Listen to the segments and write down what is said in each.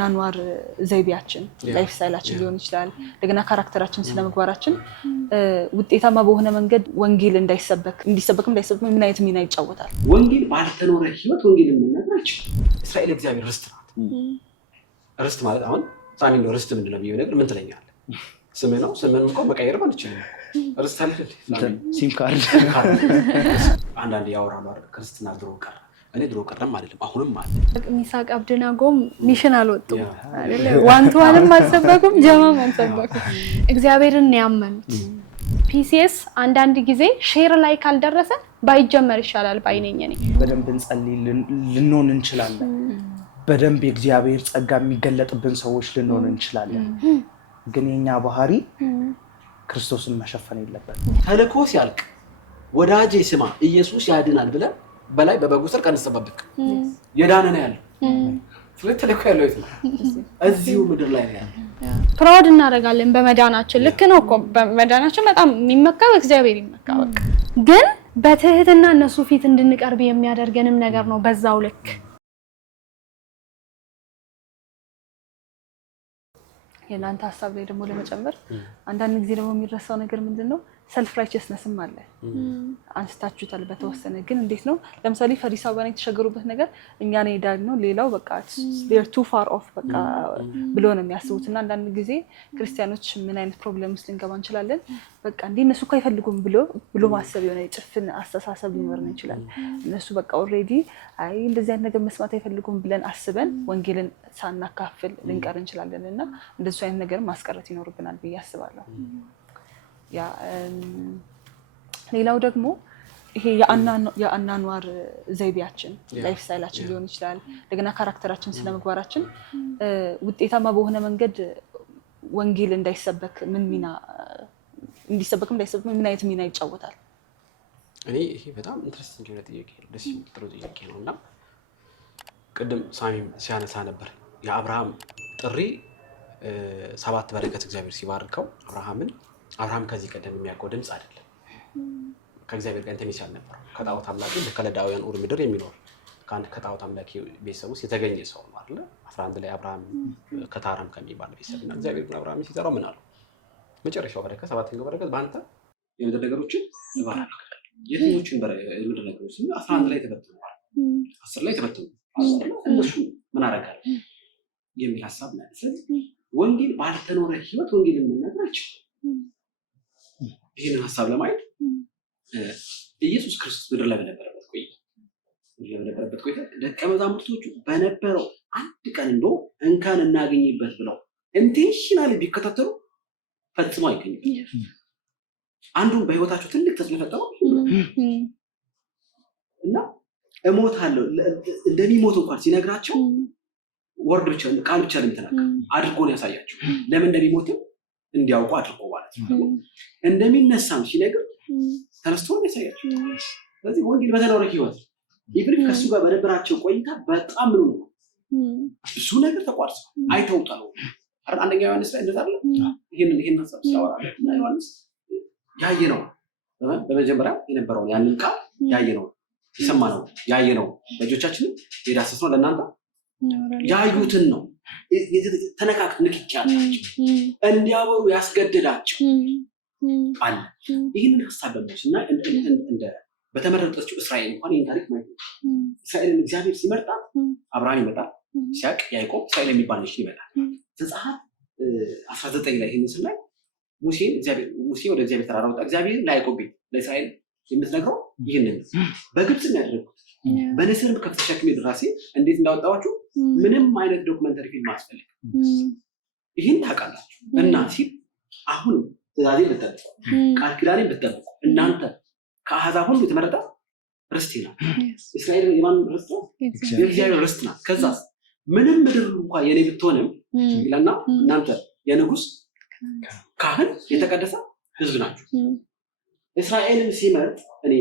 ናኗር ዘይቤያችን ላይፍ ስታይላችን ሊሆን ይችላል ለገና ካራክተራችን ስለመግባራችን ውጤታማ በሆነ መንገድ ወንጌል እንዲሰበክም ምን አይነት ሚና ይጫወታል ወንጌል ባልተኖረ ህይወት ወንጌል የምንነግራችሁ እስራኤል እግዚአብሔር ርስት ናት ርስት ማለት አሁን ሳሚ ነው ርስት ምንድነው የሚነግር ምን ትለኛለህ ስምህ ነው ስምህን እንኳን መቀየር ማለት ይችላል ርስት አለ ሲም ካርድ አንዳንድ ያወራሉ አይደል ክርስትና ድሮ ቀረ እኔ ድሮ ቀረም አይደለም አሁንም ማለት ሚሳቅ አብደናጎም ሚሽን አልወጡም አይደል ዋንቷንም አልሰበኩም ጀማም አልሰበኩም እግዚአብሔርን ያመኑት ፒሲኤስ አንዳንድ ጊዜ ሼር ላይ ካልደረሰ ባይጀመር ይሻላል ባይነኝ እኔ በደንብ እንጸልይ ልንሆን እንችላለን በደንብ የእግዚአብሔር ጸጋ የሚገለጥብን ሰዎች ልንሆን እንችላለን ግን የኛ ባህሪ ክርስቶስን መሸፈን የለበትም ተልኮ ሲያልቅ ወዳጄ ስማ ኢየሱስ ያድናል ብለ በላይ በበጉ ስር ቀንሰበብክ የዳነ ነው ያለው ስለዚህ ተልኮ ያለው የት ነው እዚሁ ምድር ላይ ነው ፕራውድ እናደርጋለን በመዳናችን ልክ ነው እኮ በመዳናችን በጣም የሚመካው እግዚአብሔር ይመካው ግን በትህትና እነሱ ፊት እንድንቀርብ የሚያደርገንም ነገር ነው በዛው ልክ የናንተ ሐሳብ ላይ ደግሞ ለመጨመር አንዳንድ ጊዜ ደግሞ የሚረሳው ነገር ምንድነው ሰልፍ ራይቸስነስም አለ አንስታችሁታል በተወሰነ ግን እንዴት ነው ለምሳሌ ፈሪሳውያን የተሸገሩበት ነገር እኛ ነው ይዳግነው ሌላው በቃ they're too far off በቃ ብሎ ነው የሚያስቡትና አንዳንድ ጊዜ ክርስቲያኖች ምን አይነት ፕሮብሌም ውስጥ ልንገባ እንችላለን በቃ እንዴ እነሱ እኮ አይፈልጉም ብሎ ማሰብ የሆነ ጭፍን አስተሳሰብ ሊኖርን ይችላል እነሱ በቃ ኦሬዲ አይ እንደዚህ አይነት ነገር መስማት አይፈልጉም ብለን አስበን ወንጌልን ሳናካፍል ልንቀር እንችላለንና እንደሱ አይነት ነገር ማስቀረት ይኖርብናል ብዬ አስባለሁ ያ ሌላው ደግሞ ይሄ የአናኗር ዘይቤያችን ላይፍ ስታይላችን ሊሆን ይችላል ለገና ካራክተራችን ስለመግባራችን ውጤታማ በሆነ መንገድ ወንጌል እንዲሰበክም ምን አይነት ሚና ይጫወታል እኔ ይሄ በጣም ኢንትረስቲንግ የሆነ ጥያቄ ነው ደስ የሚል ጥሩ ጥያቄ ነውና ቅድም ሳሚም ሲያነሳ ነበር የአብርሃም ጥሪ 7 በረከት እግዚአብሔር ሲባርከው አብርሃም ከዚህ ቀደም የሚያውቀው ድምጽ አይደለም ከእግዚአብሔር ጋር እንተሚሳል ነበር ከጣዖት አምላክ በከለዳውያን ኡር ምድር የሚኖር ከጣዖት አምላክ ቤተሰብ ውስጥ የተገኘ ሰው ነው አይደል 11 ላይ አብርሃም ከታራም ከሚባል ቤተሰብና እግዚአብሔር አብርሃም ሲጠራው ምን አለው መጨረሻው በረከት 7ኛው በረከት ባንተ የምድር ነገሮችን ይባርካል የትኞቹን የምድር ነገሮች 11 ላይ ተበተኑ 10 ላይ ተበተኑ እነሱ ምን አደረጋል የሚል ሐሳብ ነው ስለዚህ ወንጌል ባልተኖረ ህይወት ወንጌል የምንነግራችሁ ይሄን ሐሳብ ለማየት ኢየሱስ ክርስቶስ ምድር ላይ በነበረበት ቆይታ ደቀ መዛሙርቶቹ በነበረው አንድ ቀን እንደው እንካን እናገኝበት ብለው ኢንቴንሽናሊ ቢከታተሉ ፈጽሞ አይገኝም አንዱን በህይወታቸው ትልቅ ተስፋ ፈጠረው እና እሞታለሁ እንደሚሞት እንኳን ሲነግራቸው ወርድ ብቻ ቃል ብቻ ለምትናካ አድርጎ ነው ያሳያቸው ለምን እንደሚሞት እንዲያውቁ አድርጎ ማለት ነው እንደሚነሳም ሲነግር ተነስቶ ነው ያሳያቸው ስለዚህ ወንጌል በተኖረ ህይወት ኢቭን ከሱ ጋር በነበራቸው ቆይታ በጣም ነው ብዙ ነገር ተቋርጾ አይተውጣሉ አንደኛ ዮሐንስ ላይ እንደዛ አይደል ይሄን ሐሳብ ሲያወራ ዮሐንስ ያየነው በመጀመሪያ የነበረው ያንን ቃል ያየነው የሰማነው ያየነው ልጆቻችን የዳሰስነው ለእናንተ ያዩትን ነው ተነካክ ንክቻቸው እንዲያወሩ ያስገድዳቸው አለ ይሄንን ሐሳብ በመችና እንደ በተመረጠችው እስራኤል እንኳን ይሄን ታሪክ ማለት እስራኤልን እግዚአብሔር ሲመርጣ አብርሃም ይመጣል ሲያቅ ያዕቆብ እስራኤል የሚባል ልጅ ይመጣል ዘጸአት 19 ላይ ይሄን ስናይ ሙሴ ወደ እግዚአብሔር ተራራ ወጣ እግዚአብሔር ለያዕቆብ ለእስራኤል የምትነግረው ይሄንን በግብጽ የሚያደርጉት በነስርም ከተሸክሜ ድራሴ እንዴት እንዳወጣዋችሁ ምንም አይነት ዶክመንተሪ ፊልም አስፈልግ ይሄን ታውቃላችሁ እና ሲል አሁን ትእዛዜ ልትጠብቁ ቃል ኪዳኔን ልትጠብቁ እናንተ ከአሕዛብ ሁሉ የተመረጠ ርስት ነው እስራኤል የማን ርስት ነው የእግዚአብሔር ርስት ነው ከዛ ምንም ምድር እንኳን የኔ ብትሆንም ይላልና እናንተ የንጉስ ካህን የተቀደሰ ህዝብ ናችሁ እስራኤልን ሲመርጥ እኔ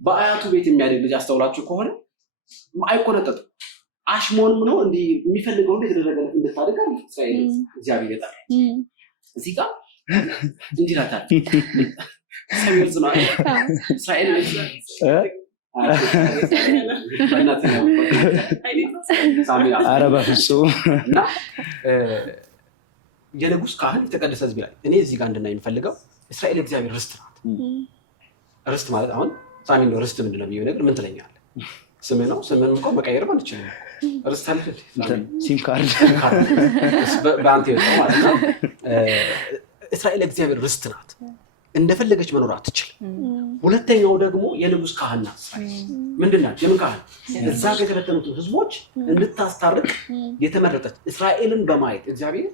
በአያቱ ቤት የሚያድግ ልጅ አስተውላችሁ ከሆነ አይቆነጠጥ አሽሞንም ነው እንዴ የሚፈልገው እንዴ ተደረገለት እንድታደጋ እስራኤል እግዚአብሔር ይጣል እዚህ ጋር እንዲላታል ሰሚር ዝናይ እስራኤል ኧረ በፍጹም እና የንጉሥ ካህን የተቀደሰ ሕዝብ ይላል። እኔ እዚህ ጋር እንድናይ የምፈልገው እስራኤል እግዚአብሔር ርስት ናት። ርስት ማለት አሁን ሳሚ ነው ርስት ምንድን ነው የሚለው ነገር ምን ትለኛለህ? ስምህ ነው። ስምህን እንኳን መቀየር ማለት ይችላል። ርስት አለ ሲም ካርድ በአንተ ይወጣው ማለት ነው። እስራኤል እግዚአብሔር ርስት ናት። እንደፈለገች መኖር አትችልም። ሁለተኛው ደግሞ የንጉሥ ካህን ናት። ምንድን ናት? የምን ካህን? እዛ ጋር የተበተኑትን ህዝቦች እንድታስታርቅ የተመረጠች እስራኤልን በማየት እግዚአብሔር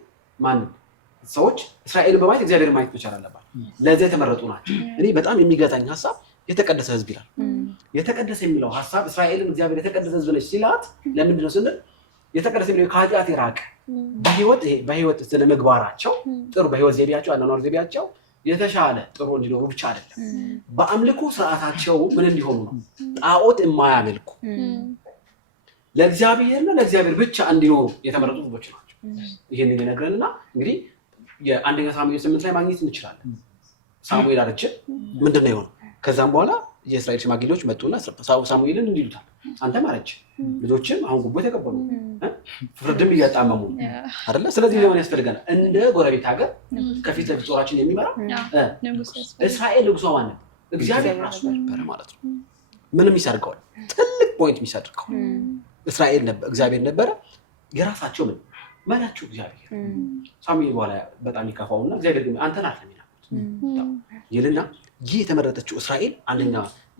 ሰዎች እስራኤልን በማየት እግዚአብሔርን ማየት መቻል አለባቸው። ለዚያ የተመረጡ ናቸው። እኔ በጣም የሚገዛኝ ሀሳብ የተቀደሰ ህዝብ ይላል። የተቀደሰ የሚለው ሀሳብ እስራኤልን እግዚአብሔር የተቀደሰ ህዝብ ነች ሲላት ለምንድን ነው ስንል የተቀደሰ የሚለው ከኃጢአት የራቀ በህይወት ስነ ምግባራቸው ጥሩ በህይወት ዘይቤያቸው አኗኗር ዘይቤያቸው የተሻለ ጥሩ እንዲኖሩ ብቻ አይደለም፣ በአምልኮ ስርዓታቸው ምን እንዲሆኑ ነው? ጣዖት የማያመልኩ ለእግዚአብሔርና ለእግዚአብሔር ብቻ እንዲኖሩ የተመረጡ ህዝቦች ናቸው። ይህንን ይነግረንና እንግዲህ የአንደኛ ሳሙኤል 8 ላይ ማግኘት እንችላለን። ሳሙኤል አረጀ። ምንድን ነው የሆነው? ከዛም በኋላ የእስራኤል ሽማግሌዎች መጡና ሳሙኤልን እንዲሉታል፣ አንተም አረጀ፣ ልጆችም አሁን ጉቦ የተቀበሉ ፍርድም እያጣመሙ አይደለ? ስለዚህ ምን ያስፈልገናል? እንደ ጎረቤት ሀገር ከፊት ለፊት ጦራችን የሚመራ እስራኤል ንጉሷ ማን ነበር? እግዚአብሔር ራሱ ነበረ ማለት ነው። ምንም ይሰርቀዋል። ትልቅ ፖይንት የሚሰርቀው እስራኤል ነበር፣ እግዚአብሔር ነበረ። የራሳቸው ምን መላቸው እግዚአብሔር። ሳሙኤል በኋላ በጣም ይከፋውና እግዚአብሔር ግን አንተን አትለም ይልና ይህ የተመረጠችው እስራኤል አንደኛ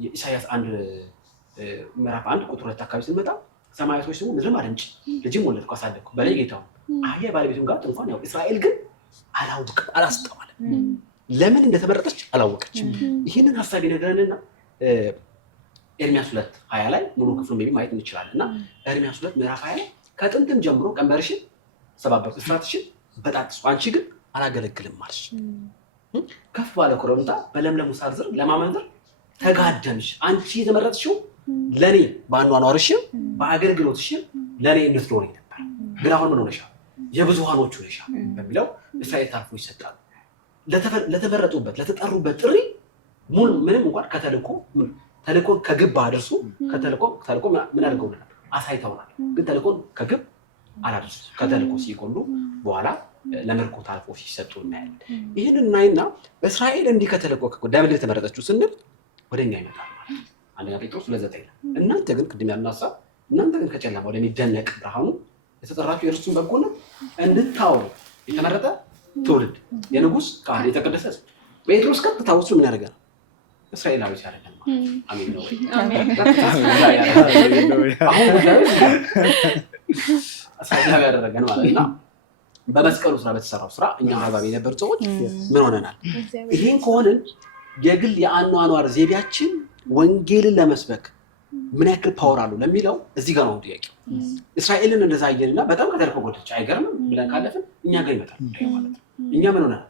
ኢሳያስ 1 ምዕራፍ 1 ቁጥር 2 አካባቢ ስንመጣ ሰማያቶች ደግሞ ምድርም አደንጭ ልጅም ወለድኩ አሳደግኩ በላይ ጌታው አህያ ባለቤቱም ጋር እንኳን ያው እስራኤል ግን አላወቅም አላስተዋለም። ለምን እንደተመረጠች አላወቀችም። ይህንን ሀሳብ ይነግረንና ኤርሚያስ 2:20 ላይ ሙሉ ክፍሉን ማየት እንችላለን። እና ኤርሚያስ 2 ምዕራፍ 20 ላይ ከጥንትም ጀምሮ ቀንበርሽን ሰባበርኩ እስራትሽን በጣጥስኩ አንቺ ግን አላገለግልም አልሽ። ከፍ ባለ ኮረብታ በለምለሙ ሳር ስር ለማመንዘር ተጋደምሽ። አንቺ የተመረጥሽው ለኔ በአኗኗርሽም በአገልግሎትሽም ለኔ እንድትኖሪ ነበር። ግን አሁን ምን ሆነሻል? የብዙሃኖቹ ሆነሻል በሚለው እስራኤል ታርፎ ይሰጣሉ። ለተመረጡበት ለተጠሩበት ጥሪ ምንም እንኳን ተልእኮን ከግብ አድርሱ ከተልእኮ ምን አድርገውናል? አሳይተውናል። ግን ተልእኮን ከግብ አላደርሱ ከተልእኮ ሲቆሉ በኋላ ለምርኮ ታልፎ ሲሰጡ እናያለን። ይህንን እናይና እስራኤል እንዲህ ከተልእኮ ለምን የተመረጠችው ስንል ወደኛ ይመጣል ማለት አንደኛ ጴጥሮስ 2:9 እናንተ ግን ቅድም ያልነው ሀሳብ እናንተ ግን ከጨለማ ወደሚደነቅ ብርሃኑ የተጠራችሁ የእርሱን በጎነት እንድታወሩ የተመረጠ ትውልድ የንጉሥ ካህን የተቀደሰ ጴጥሮስ ቀጥታ እሱ ምን ያደርጋል? እስራኤላዊ ሲያደርገን አሜን ነው። አሁን ጉዳዩ እስራኤላዊ ያደረገን ማለት ነው። በመስቀሉ ስራ በተሰራው ስራ እኛ አባቢ የነበሩ ሰዎች ምን ሆነናል? ይሄን ከሆነን የግል የአኗኗር ዘይቤያችን ወንጌልን ለመስበክ ምን ያክል ፓወር አለው ለሚለው እዚህ ጋር ነው ጥያቄው። እስራኤልን እንደዛ አየንና በጣም ከተልኮ ጎደች አይገርምም ብለን ካለፍን እኛ ጋር ይመጣል ማለት ነው። እኛ ምን ሆነናል?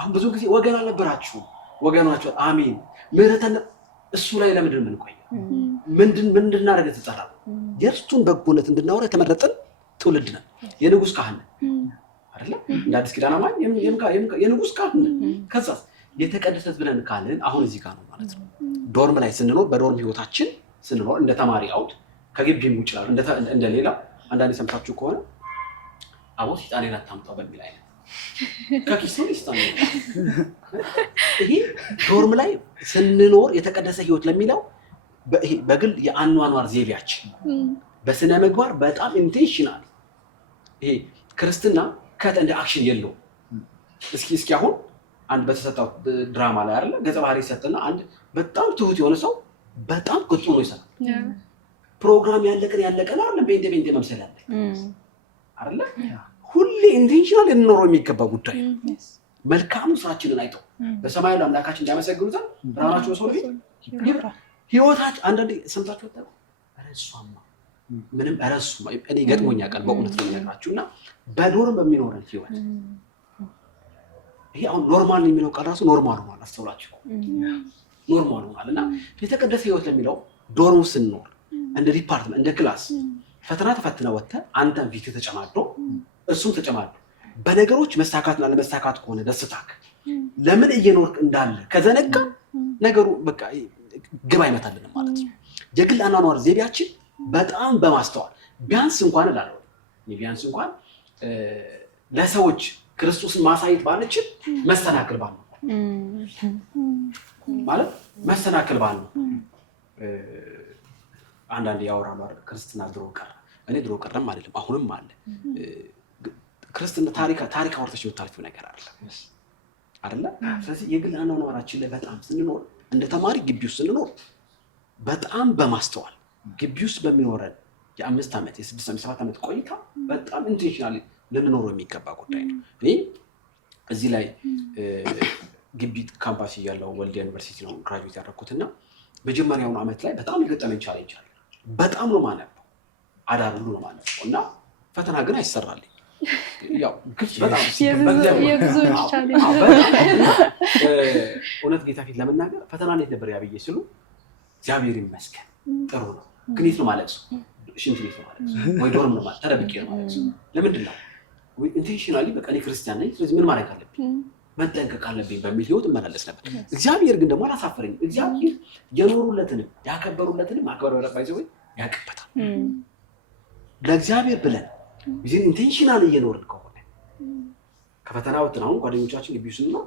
አሁን ብዙ ጊዜ ወገን አልነበራችሁ ወገናችሁ አሜን ምህረተን እሱ ላይ ለምንድን ምን ቆይ ምንድን እንድናደርግ ተጠራ? የእርሱን በጎነት እንድናወራ የተመረጠን ትውልድ ነን። የንጉሥ ካህን አይደለ? እንደ አዲስ ኪዳን አማኝ የንጉሥ ካህን ከዛ የተቀደሰ ብለን ካልን አሁን እዚህ ጋር ነው ማለት ነው። ዶርም ላይ ስንኖር በዶርም ህይወታችን ስንኖር እንደ ተማሪ አውድ ከግቢም ውጭ ይችላል እንደሌላ አንዳንድ ሰምታችሁ ከሆነ አቦ ሲጣኔን አታምጣው በሚል አይነት ከኪሱ ይስጣኔ ይሄ ዶርም ላይ ስንኖር የተቀደሰ ህይወት ለሚለው በግል የአኗኗር ዘይቤያችን በስነ ምግባር በጣም ኢንቴንሽናል ይሄ ክርስትና እንደ አክሽን የለው። እስኪ አሁን አንድ በተሰጣው ድራማ ላይ አይደለ ገጸ ባህሪ ሰጥና አንድ በጣም ትሁት የሆነ ሰው በጣም ቁጡ ነው ይሰራል። ፕሮግራም ያለቀን አይደል ቤንቴ መምሰል ያለ አይደለ ሁሌ ኢንቴንሽናል እንኖረው የሚገባ ጉዳይ መልካም ስራችንን አይተው በሰማይ ያለው አምላካችን እንዲያመሰግኑታል ብርሃናቸው ሰው ፊት ህይወታችን አንዳንዴ ሰምታችሁ ወጣ አረሱማ ምንም አረሱ እኔ ገጥሞኛ ቃል በእውነት ነው የሚነግራችሁና በዶርም በሚኖረን ህይወት ይሄ አሁን ኖርማል የሚለው ቃል ራሱ ኖርማል ነው አስተውላችሁ ኖርማል ነው አለና የተቀደሰ ህይወት ለሚለው ዶርም ስንኖር እንደ ዲፓርትመንት እንደ ክላስ ፈተና ተፈትነው ወጥተህ አንተን ፊት ተጨማዶ እሱም ተጨማዶ በነገሮች መሳካትና ለመሳካት ከሆነ ደስታክ ለምን እየኖርክ እንዳለ ከዘነጋ ነገሩ በቃ ግብ አይመታልንም ማለት ነው። የግል አኗኗር ዘይቤያችን በጣም በማስተዋል ቢያንስ እንኳን እላለሁ ለሰዎች ክርስቶስን ማሳየት ባንችል መሰናክል ባንሆን ማለት መሰናክል ባንሆን አንዳንድ ያወራሉ አይደል ክርስትና ድሮ ቀረ እኔ ድሮ ቀረም አይደለም አሁንም አለ ክርስትና ታሪክ አውርተሽ የምታልፊው ነገር አይደለ ስለዚህ የግል አኗኗራችን ላይ በጣም ስንኖር እንደ ተማሪ ግቢ ውስጥ ስንኖር በጣም በማስተዋል ግቢ ውስጥ በሚኖረን የ5 ዓመት የ6 ዓመት 7 ዓመት ቆይታ በጣም ኢንቴንሽናሊ ልንኖረው የሚገባ ጉዳይ ነው እኔ እዚህ ላይ ግቢ ካምፓስ ያለው ወልዲያ ዩኒቨርሲቲ ነው ግራጁዌት ያደረኩትና በመጀመሪያው ዓመት ላይ በጣም የገጠመኝ ቻሌንጅ አለ በጣም ነው ማለት ነው አዳር ሁሉ ነው ማለት ነው እና ፈተና ግን አይሰራልኝ ያው ግጭ በጣም የብዙዎች ቻሌንጅ እውነት ጌታ ፊት ለመናገር ፈተና እንዴት ነበር ያብዬ ሲሉ እግዚአብሔር ይመስገን ጥሩ ነው ግን የት ነው ማለት ነው ሽንት ቤት ነው ማለት ነው ወይ ዶርም ነው ማለት ተደብቄ ነው ማለት ነው ለምንድን ነው ኢንቴንሽናሊ በቃ እኔ ክርስቲያን ነኝ ስለዚህ ምን ማድረግ አለብኝ መጠንቀቅ አለብኝ በሚል ህይወት እመላለስ ነበር እግዚአብሔር ግን ደግሞ አላሳፈረኝ እግዚአብሔር የኖሩለትንም ያከበሩለትንም ማክበር ወረባይዘው ያቀበታል ለእግዚአብሔር ብለን ይህን ኢንቴንሽናሊ እየኖርን ከሆነ ከፈተና ወጥተን አሁን ጓደኞቻችን ግቢ ውስጥ ነው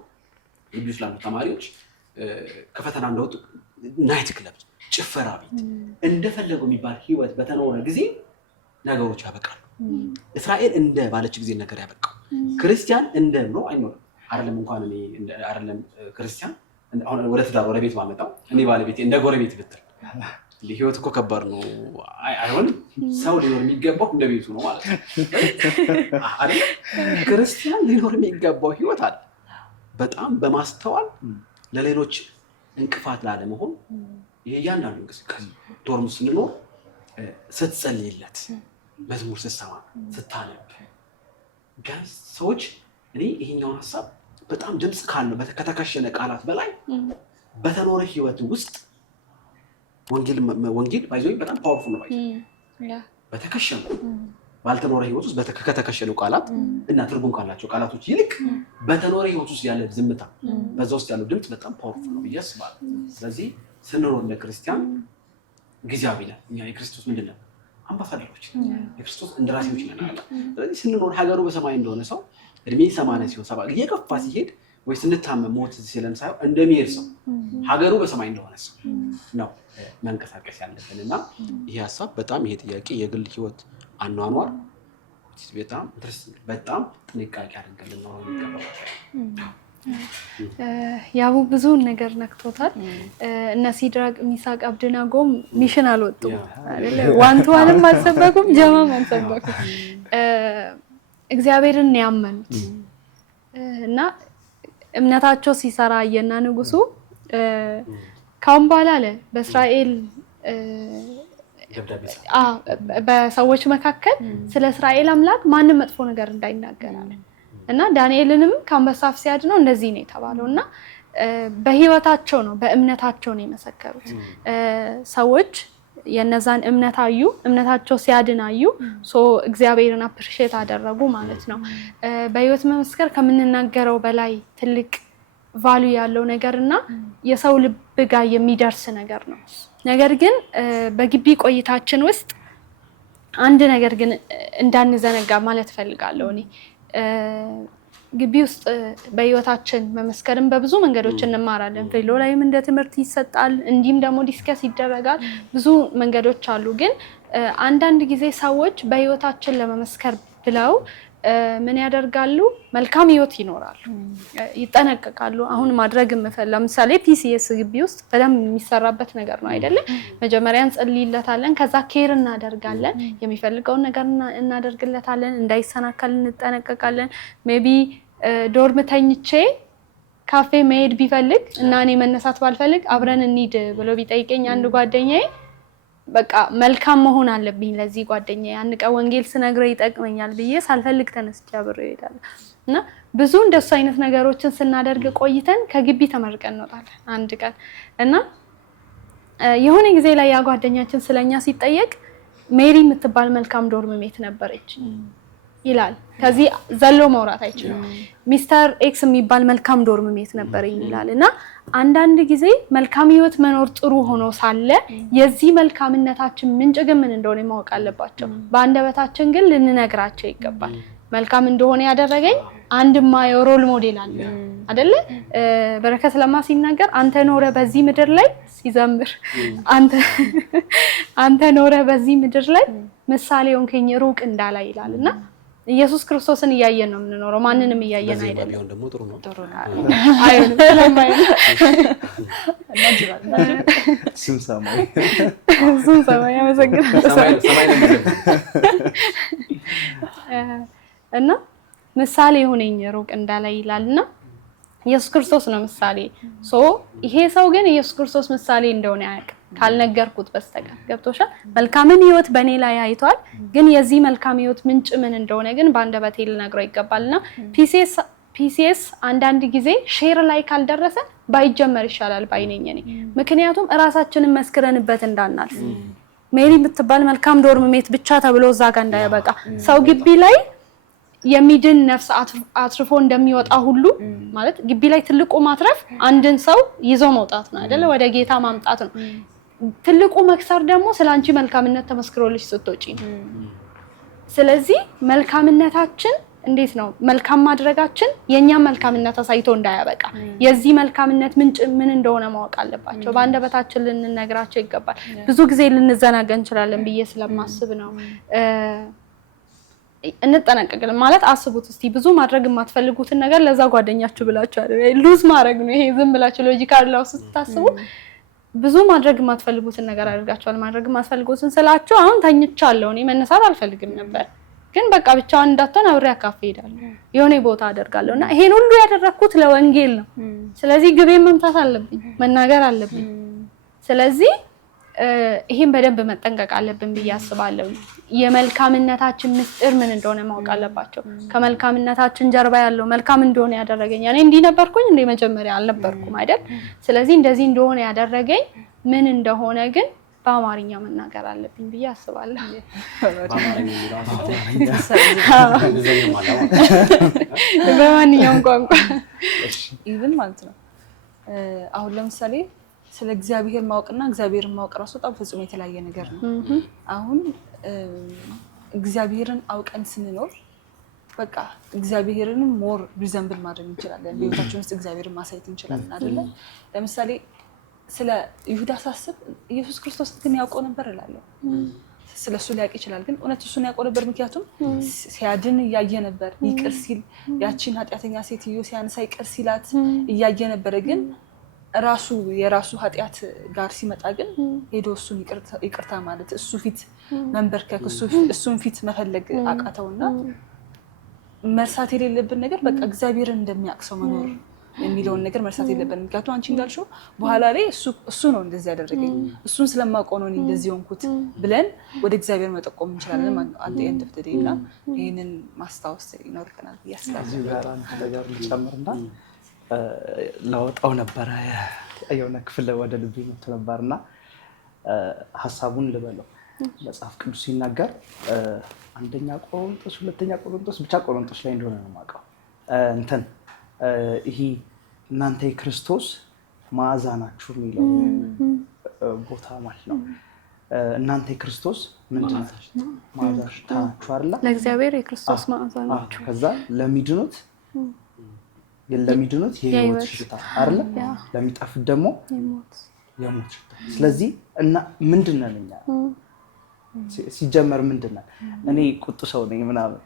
ግቢ ውስጥ ላሉ ተማሪዎች ከፈተና እንደወጡ ናይት ክለብ ጭፈራ ቤት እንደፈለገው የሚባል ህይወት በተኖረ ጊዜ ነገሮች ያበቃሉ እስራኤል እንደ ባለች ጊዜ ነገር ያበቃው ክርስቲያን እንደ ነው አይኖርም አይደለም እንኳን እኔ አይደለም ክርስቲያን አሁን ወደ ትዳር ወደ ቤት ማመጣው እኔ ባለቤቴ እንደ ጎረቤት ብትል ህይወት እኮ ከባድ ነው አይሆንም ሰው ሊኖር የሚገባው እንደ ቤቱ ነው ማለት ነው አይደል ክርስቲያን ሊኖር የሚገባው ህይወት አለ በጣም በማስተዋል ለሌሎች እንቅፋት ላለመሆን የእያንዳንዱ እንቅስቃሴ ዶርም ስንኖር ስትጸልይለት መዝሙር ስትሰማ ስታነብ ቢያንስ ሰዎች እኔ ይሄኛውን ሀሳብ በጣም ድምፅ ካለው ከተከሸነ ቃላት በላይ በተኖረ ህይወት ውስጥ ወንጌል ባይዞይ በጣም ፓወርፉል ነው ባይዞይ በተከሸነ ባልተኖረ ህይወት ውስጥ ከተከሸኑ ቃላት እና ትርጉም ካላቸው ቃላቶች ይልቅ በተኖረ ህይወት ውስጥ ያለ ዝምታ በዛ ውስጥ ያለው ድምፅ በጣም ፓወርፉል ነው ይስባል ስለዚህ ስንኖር እንደ ክርስቲያን ጊዜያዊ ነን እኛ የክርስቶስ ምንድነው አምባሳደሮች የክርስቶስ እንደራሴዎች ነን ስለዚህ ስንኖር ሀገሩ በሰማይ እንደሆነ ሰው እድሜ 80 ሲሆን 70 እየከፋ ሲሄድ ወይ ስንታመም ሞት ሲለን ሳይሆን እንደሚሄድ ሰው ሀገሩ በሰማይ እንደሆነ ሰው ነው መንቀሳቀስ ያለብንና ይሄ ሀሳብ በጣም ይሄ ጥያቄ የግል ህይወት አኗኗር በጣም ጥንቃቄ አድርገን ልንኖር ይገባል ያቡ ብዙ ነገር ነክቶታል እነ ሲድራቅ ሚሳቅ አብደናጎም ሚሽን አልወጡም አይደለ ዋንቷንም አልሰበኩም ጀማም አልሰበኩም እግዚአብሔርን ያመኑት እና እምነታቸው ሲሰራ አየና ንጉሱ ካሁን በኋላ አለ በእስራኤል በሰዎች መካከል ስለ እስራኤል አምላክ ማንም መጥፎ ነገር እንዳይናገር አለ እና ዳንኤልንም ከአንበሳ አፍ ሲያድነው እንደዚህ ነው የተባለውና በህይወታቸው ነው በእምነታቸው ነው የመሰከሩት ሰዎች የነዛን እምነታቸው ሲያድናዩ እግዚአብሔርን አፕሪሺየት አደረጉ ማለት ነው በህይወት መመስከር ከምንናገረው በላይ ትልቅ ቫልዩ ያለው ነገርና የሰው ልብ ጋር የሚደርስ ነገር ነው ነገር ግን በግቢ ቆይታችን ውስጥ አንድ ነገር ግን እንዳንዘነጋ ማለት ፈልጋለሁ እኔ ግቢ ውስጥ በህይወታችን መመስከርም በብዙ መንገዶች እንማራለን ፌሎ ላይም እንደ ትምህርት ይሰጣል እንዲም ደግሞ ዲስከስ ይደረጋል ብዙ መንገዶች አሉ ግን አንዳንድ ጊዜ ሰዎች በህይወታችን ለመመስከር ብለው ምን ያደርጋሉ መልካም ህይወት ይኖራሉ ይጠነቀቃሉ አሁን ማድረግ ለምሳሌ ፒሲኤስ ግቢ ውስጥ በደም የሚሰራበት ነገር ነው አይደለ መጀመሪያ እንጸልይለታለን ከዛ ኬር እናደርጋለን የሚፈልገውን ነገር እናደርግለታለን እንዳይሰናከል እንጠነቀቃለን ሜቢ ዶርም ተኝቼ ካፌ መሄድ ቢፈልግ እና እኔ መነሳት ባልፈልግ አብረን እንሂድ ብሎ ቢጠይቀኝ አንድ ጓደኛዬ በቃ መልካም መሆን አለብኝ ለዚህ ጓደኛዬ አንድ ቀን ወንጌል ስነግረው ይጠቅመኛል ብዬ ሳልፈልግ ተነስቼ አብሬው እሄዳለሁ እና ብዙ እንደሱ አይነት ነገሮችን ስናደርግ ቆይተን ከግቢ ተመርቀን እንወጣለን አንድ ቀን እና የሆነ ጊዜ ላይ ያ ጓደኛችን ስለኛ ሲጠየቅ ሜሪ የምትባል መልካም ዶርም ሜት ነበረች ይላል። ከዚህ ዘሎ መውራት አይችልም። ሚስተር ኤክስ የሚባል መልካም ዶርም ሜት ነበረኝ ይላል እና አንዳንድ ጊዜ መልካም ህይወት መኖር ጥሩ ሆኖ ሳለ የዚህ መልካምነታችን ምንጭ ግን ምን እንደሆነ ማወቅ አለባቸው። በአንደበታችን ግን ልንነግራቸው ይገባል። መልካም እንደሆነ ያደረገኝ አንድማ የሮል ሞዴል አለ አይደለ? በረከት ለማ ሲናገር አንተ ኖረ በዚህ ምድር ላይ ሲዘምር አንተ ኖረ በዚህ ምድር ላይ ምሳሌ ሆንከኝ ሩቅ እንዳላይ ይላልና ኢየሱስ ክርስቶስን እያየን ነው የምንኖረው። ማንንም እያየን አይደለም። ቢሆን ደግሞ ጥሩ ነው። አይሆንም ስለማይሆን ስም ሰማይ ያመሰግናለሁ። እና ምሳሌ ሆነኝ ሩቅ እንዳላይ ይላልና ኢየሱስ ክርስቶስ ነው ምሳሌ። ይሄ ሰው ግን ኢየሱስ ክርስቶስ ምሳሌ እንደሆነ ያውቃል ካልነገርኩት በስተቀር ገብቶሻል። መልካምን ህይወት በኔ ላይ አይቷል፣ ግን የዚህ መልካም ህይወት ምንጭ ምን እንደሆነ ግን በአንደበቴ ልነግረው ይገባልና ፒሲኤስ አንዳንድ ጊዜ ሼር ላይ ካልደረሰ ባይጀመር ይሻላል ባይነኝ እኔ። ምክንያቱም እራሳችንን መስክረንበት እንዳናልፍ ሜሪ የምትባል መልካም ዶርም ሜት ብቻ ተብሎ እዛ ጋር እንዳይበቃ ሰው ግቢ ላይ የሚድን ነፍስ አትርፎ እንደሚወጣ ሁሉ ማለት ግቢ ላይ ትልቁ ማትረፍ አንድን ሰው ይዞ መውጣት ነው አይደለ? ወደ ጌታ ማምጣት ነው። ትልቁ መክሰር ደግሞ ስላንቺ መልካምነት ተመስክሮልሽ ስትወጪ። ስለዚህ መልካምነታችን እንዴት ነው? መልካም ማድረጋችን የኛም መልካምነት አሳይቶ እንዳያበቃ የዚህ መልካምነት ምንጭ ምን እንደሆነ ማወቅ አለባቸው። በአንደበታችን ልንነግራቸው ይገባል። ብዙ ጊዜ ልንዘናጋ እንችላለን ብዬ ስለማስብ ነው። እንጠነቀቅልን ማለት አስቡት እስቲ ብዙ ማድረግ የማትፈልጉትን ነገር ለዛ ጓደኛችሁ ብላችሁ አይደል ሉዝ ማድረግ ነው። ይሄ ዝም ብላችሁ ሎጂካል ላው ስታስቡ ብዙ ማድረግ የማትፈልጉትን ነገር አድርጋችኋል። ማድረግ የማትፈልጉትን ስላችሁ አሁን ተኝቻለሁ እኔ መነሳት አልፈልግም ነበር፣ ግን በቃ ብቻውን እንዳትሆን አብሬ አካፌ ሄዳለሁ የሆነ ቦታ አደርጋለሁና ይሄን ሁሉ ያደረኩት ለወንጌል ነው። ስለዚህ ግቤን መምታት አለብኝ፣ መናገር አለብኝ። ስለዚህ ይሄን በደንብ መጠንቀቅ አለብን ብዬ አስባለሁ። የመልካምነታችን ምስጢር ምን እንደሆነ ማወቅ አለባቸው። ከመልካምነታችን ጀርባ ያለው መልካም እንደሆነ ያደረገኝ እኔ እንዲህ ነበርኩኝ እንደ መጀመሪያ አልነበርኩም አይደል? ስለዚህ እንደዚህ እንደሆነ ያደረገኝ ምን እንደሆነ ግን በአማርኛ መናገር አለብኝ ብዬ አስባለሁ። በማንኛውም ቋንቋ ኢቭን ማለት ነው። አሁን ለምሳሌ ስለ እግዚአብሔር ማወቅና እግዚአብሔርን ማወቅ ራሱ በጣም ፍጹም የተለያየ ነገር ነው። አሁን እግዚአብሔርን አውቀን ስንኖር በቃ እግዚአብሔርን ሞር ሪዘምብል ማድረግ እንችላለን። በህይወታችን ውስጥ እግዚአብሔርን ማሳየት እንችላለን አይደለ? ለምሳሌ ስለ ይሁዳ ሳስብ ኢየሱስ ክርስቶስ ግን ያውቀው ነበር እላለሁ። ስለሱ ሊያውቅ ይችላል፣ ግን እውነት እሱን ያውቀው ነበር። ምክንያቱም ሲያድን እያየ ነበር፣ ይቅር ሲል ያቺን ኃጢአተኛ ሴትዮ ሲያነሳ ይቅር ሲላት እያየ ነበር። ግን ራሱ የራሱ ኃጢአት ጋር ሲመጣ ግን ሄዶ እሱን ይቅርታ ማለት እሱ ፊት መንበርከክ እሱን ፊት መፈለግ አቃተውና መርሳት የሌለብን ነገር በቃ እግዚአብሔርን እንደሚያውቅ ሰው መኖር የሚለውን ነገር መርሳት የለብንም። ምክንያቱም አንቺ እንዳልሽው በኋላ ላይ እሱ ነው እንደዚህ ያደረገኝ እሱን ስለማውቀው ነው እንደዚህ ሆንኩት ብለን ወደ እግዚአብሔር መጠቆም እንችላለን ማለት ነው። አንድ ኤንድ ኦፍ ዘ ዴይ እና ይሄንን ማስታወስ ይኖርብናል ብዬ አስባለሁ። እዚህ ጋር አንድ ነገር ልጨምርና ላወጣው ነበረ የሆነ ክፍል ወደ ልቤ መጥቶ ነበርና ሐሳቡን ልበለው። መጽሐፍ ቅዱስ ሲናገር አንደኛ ቆሮንቶስ ሁለተኛ ቆሮንቶስ ብቻ ቆሮንቶስ ላይ እንደሆነ ነው የማውቀው ይሄ እናንተ የክርስቶስ መዓዛ ናችሁ የሚለው ቦታ ማለት ነው። እናንተ የክርስቶስ ምንድን ናችሁ? መዓዛ ናችሁ አይደል? ለእግዚአብሔር የክርስቶስ መዓዛ ናችሁ። ከዛ ለሚድኑት የህይወት ሽታ አይደል? ለሚጠፉት ደግሞ የሞት ሽታ። ስለዚህ እና ምንድን ነን እኛ? ሲጀመር ምንድን ነን? እኔ ቁጡ ሰው ነኝ ምናምን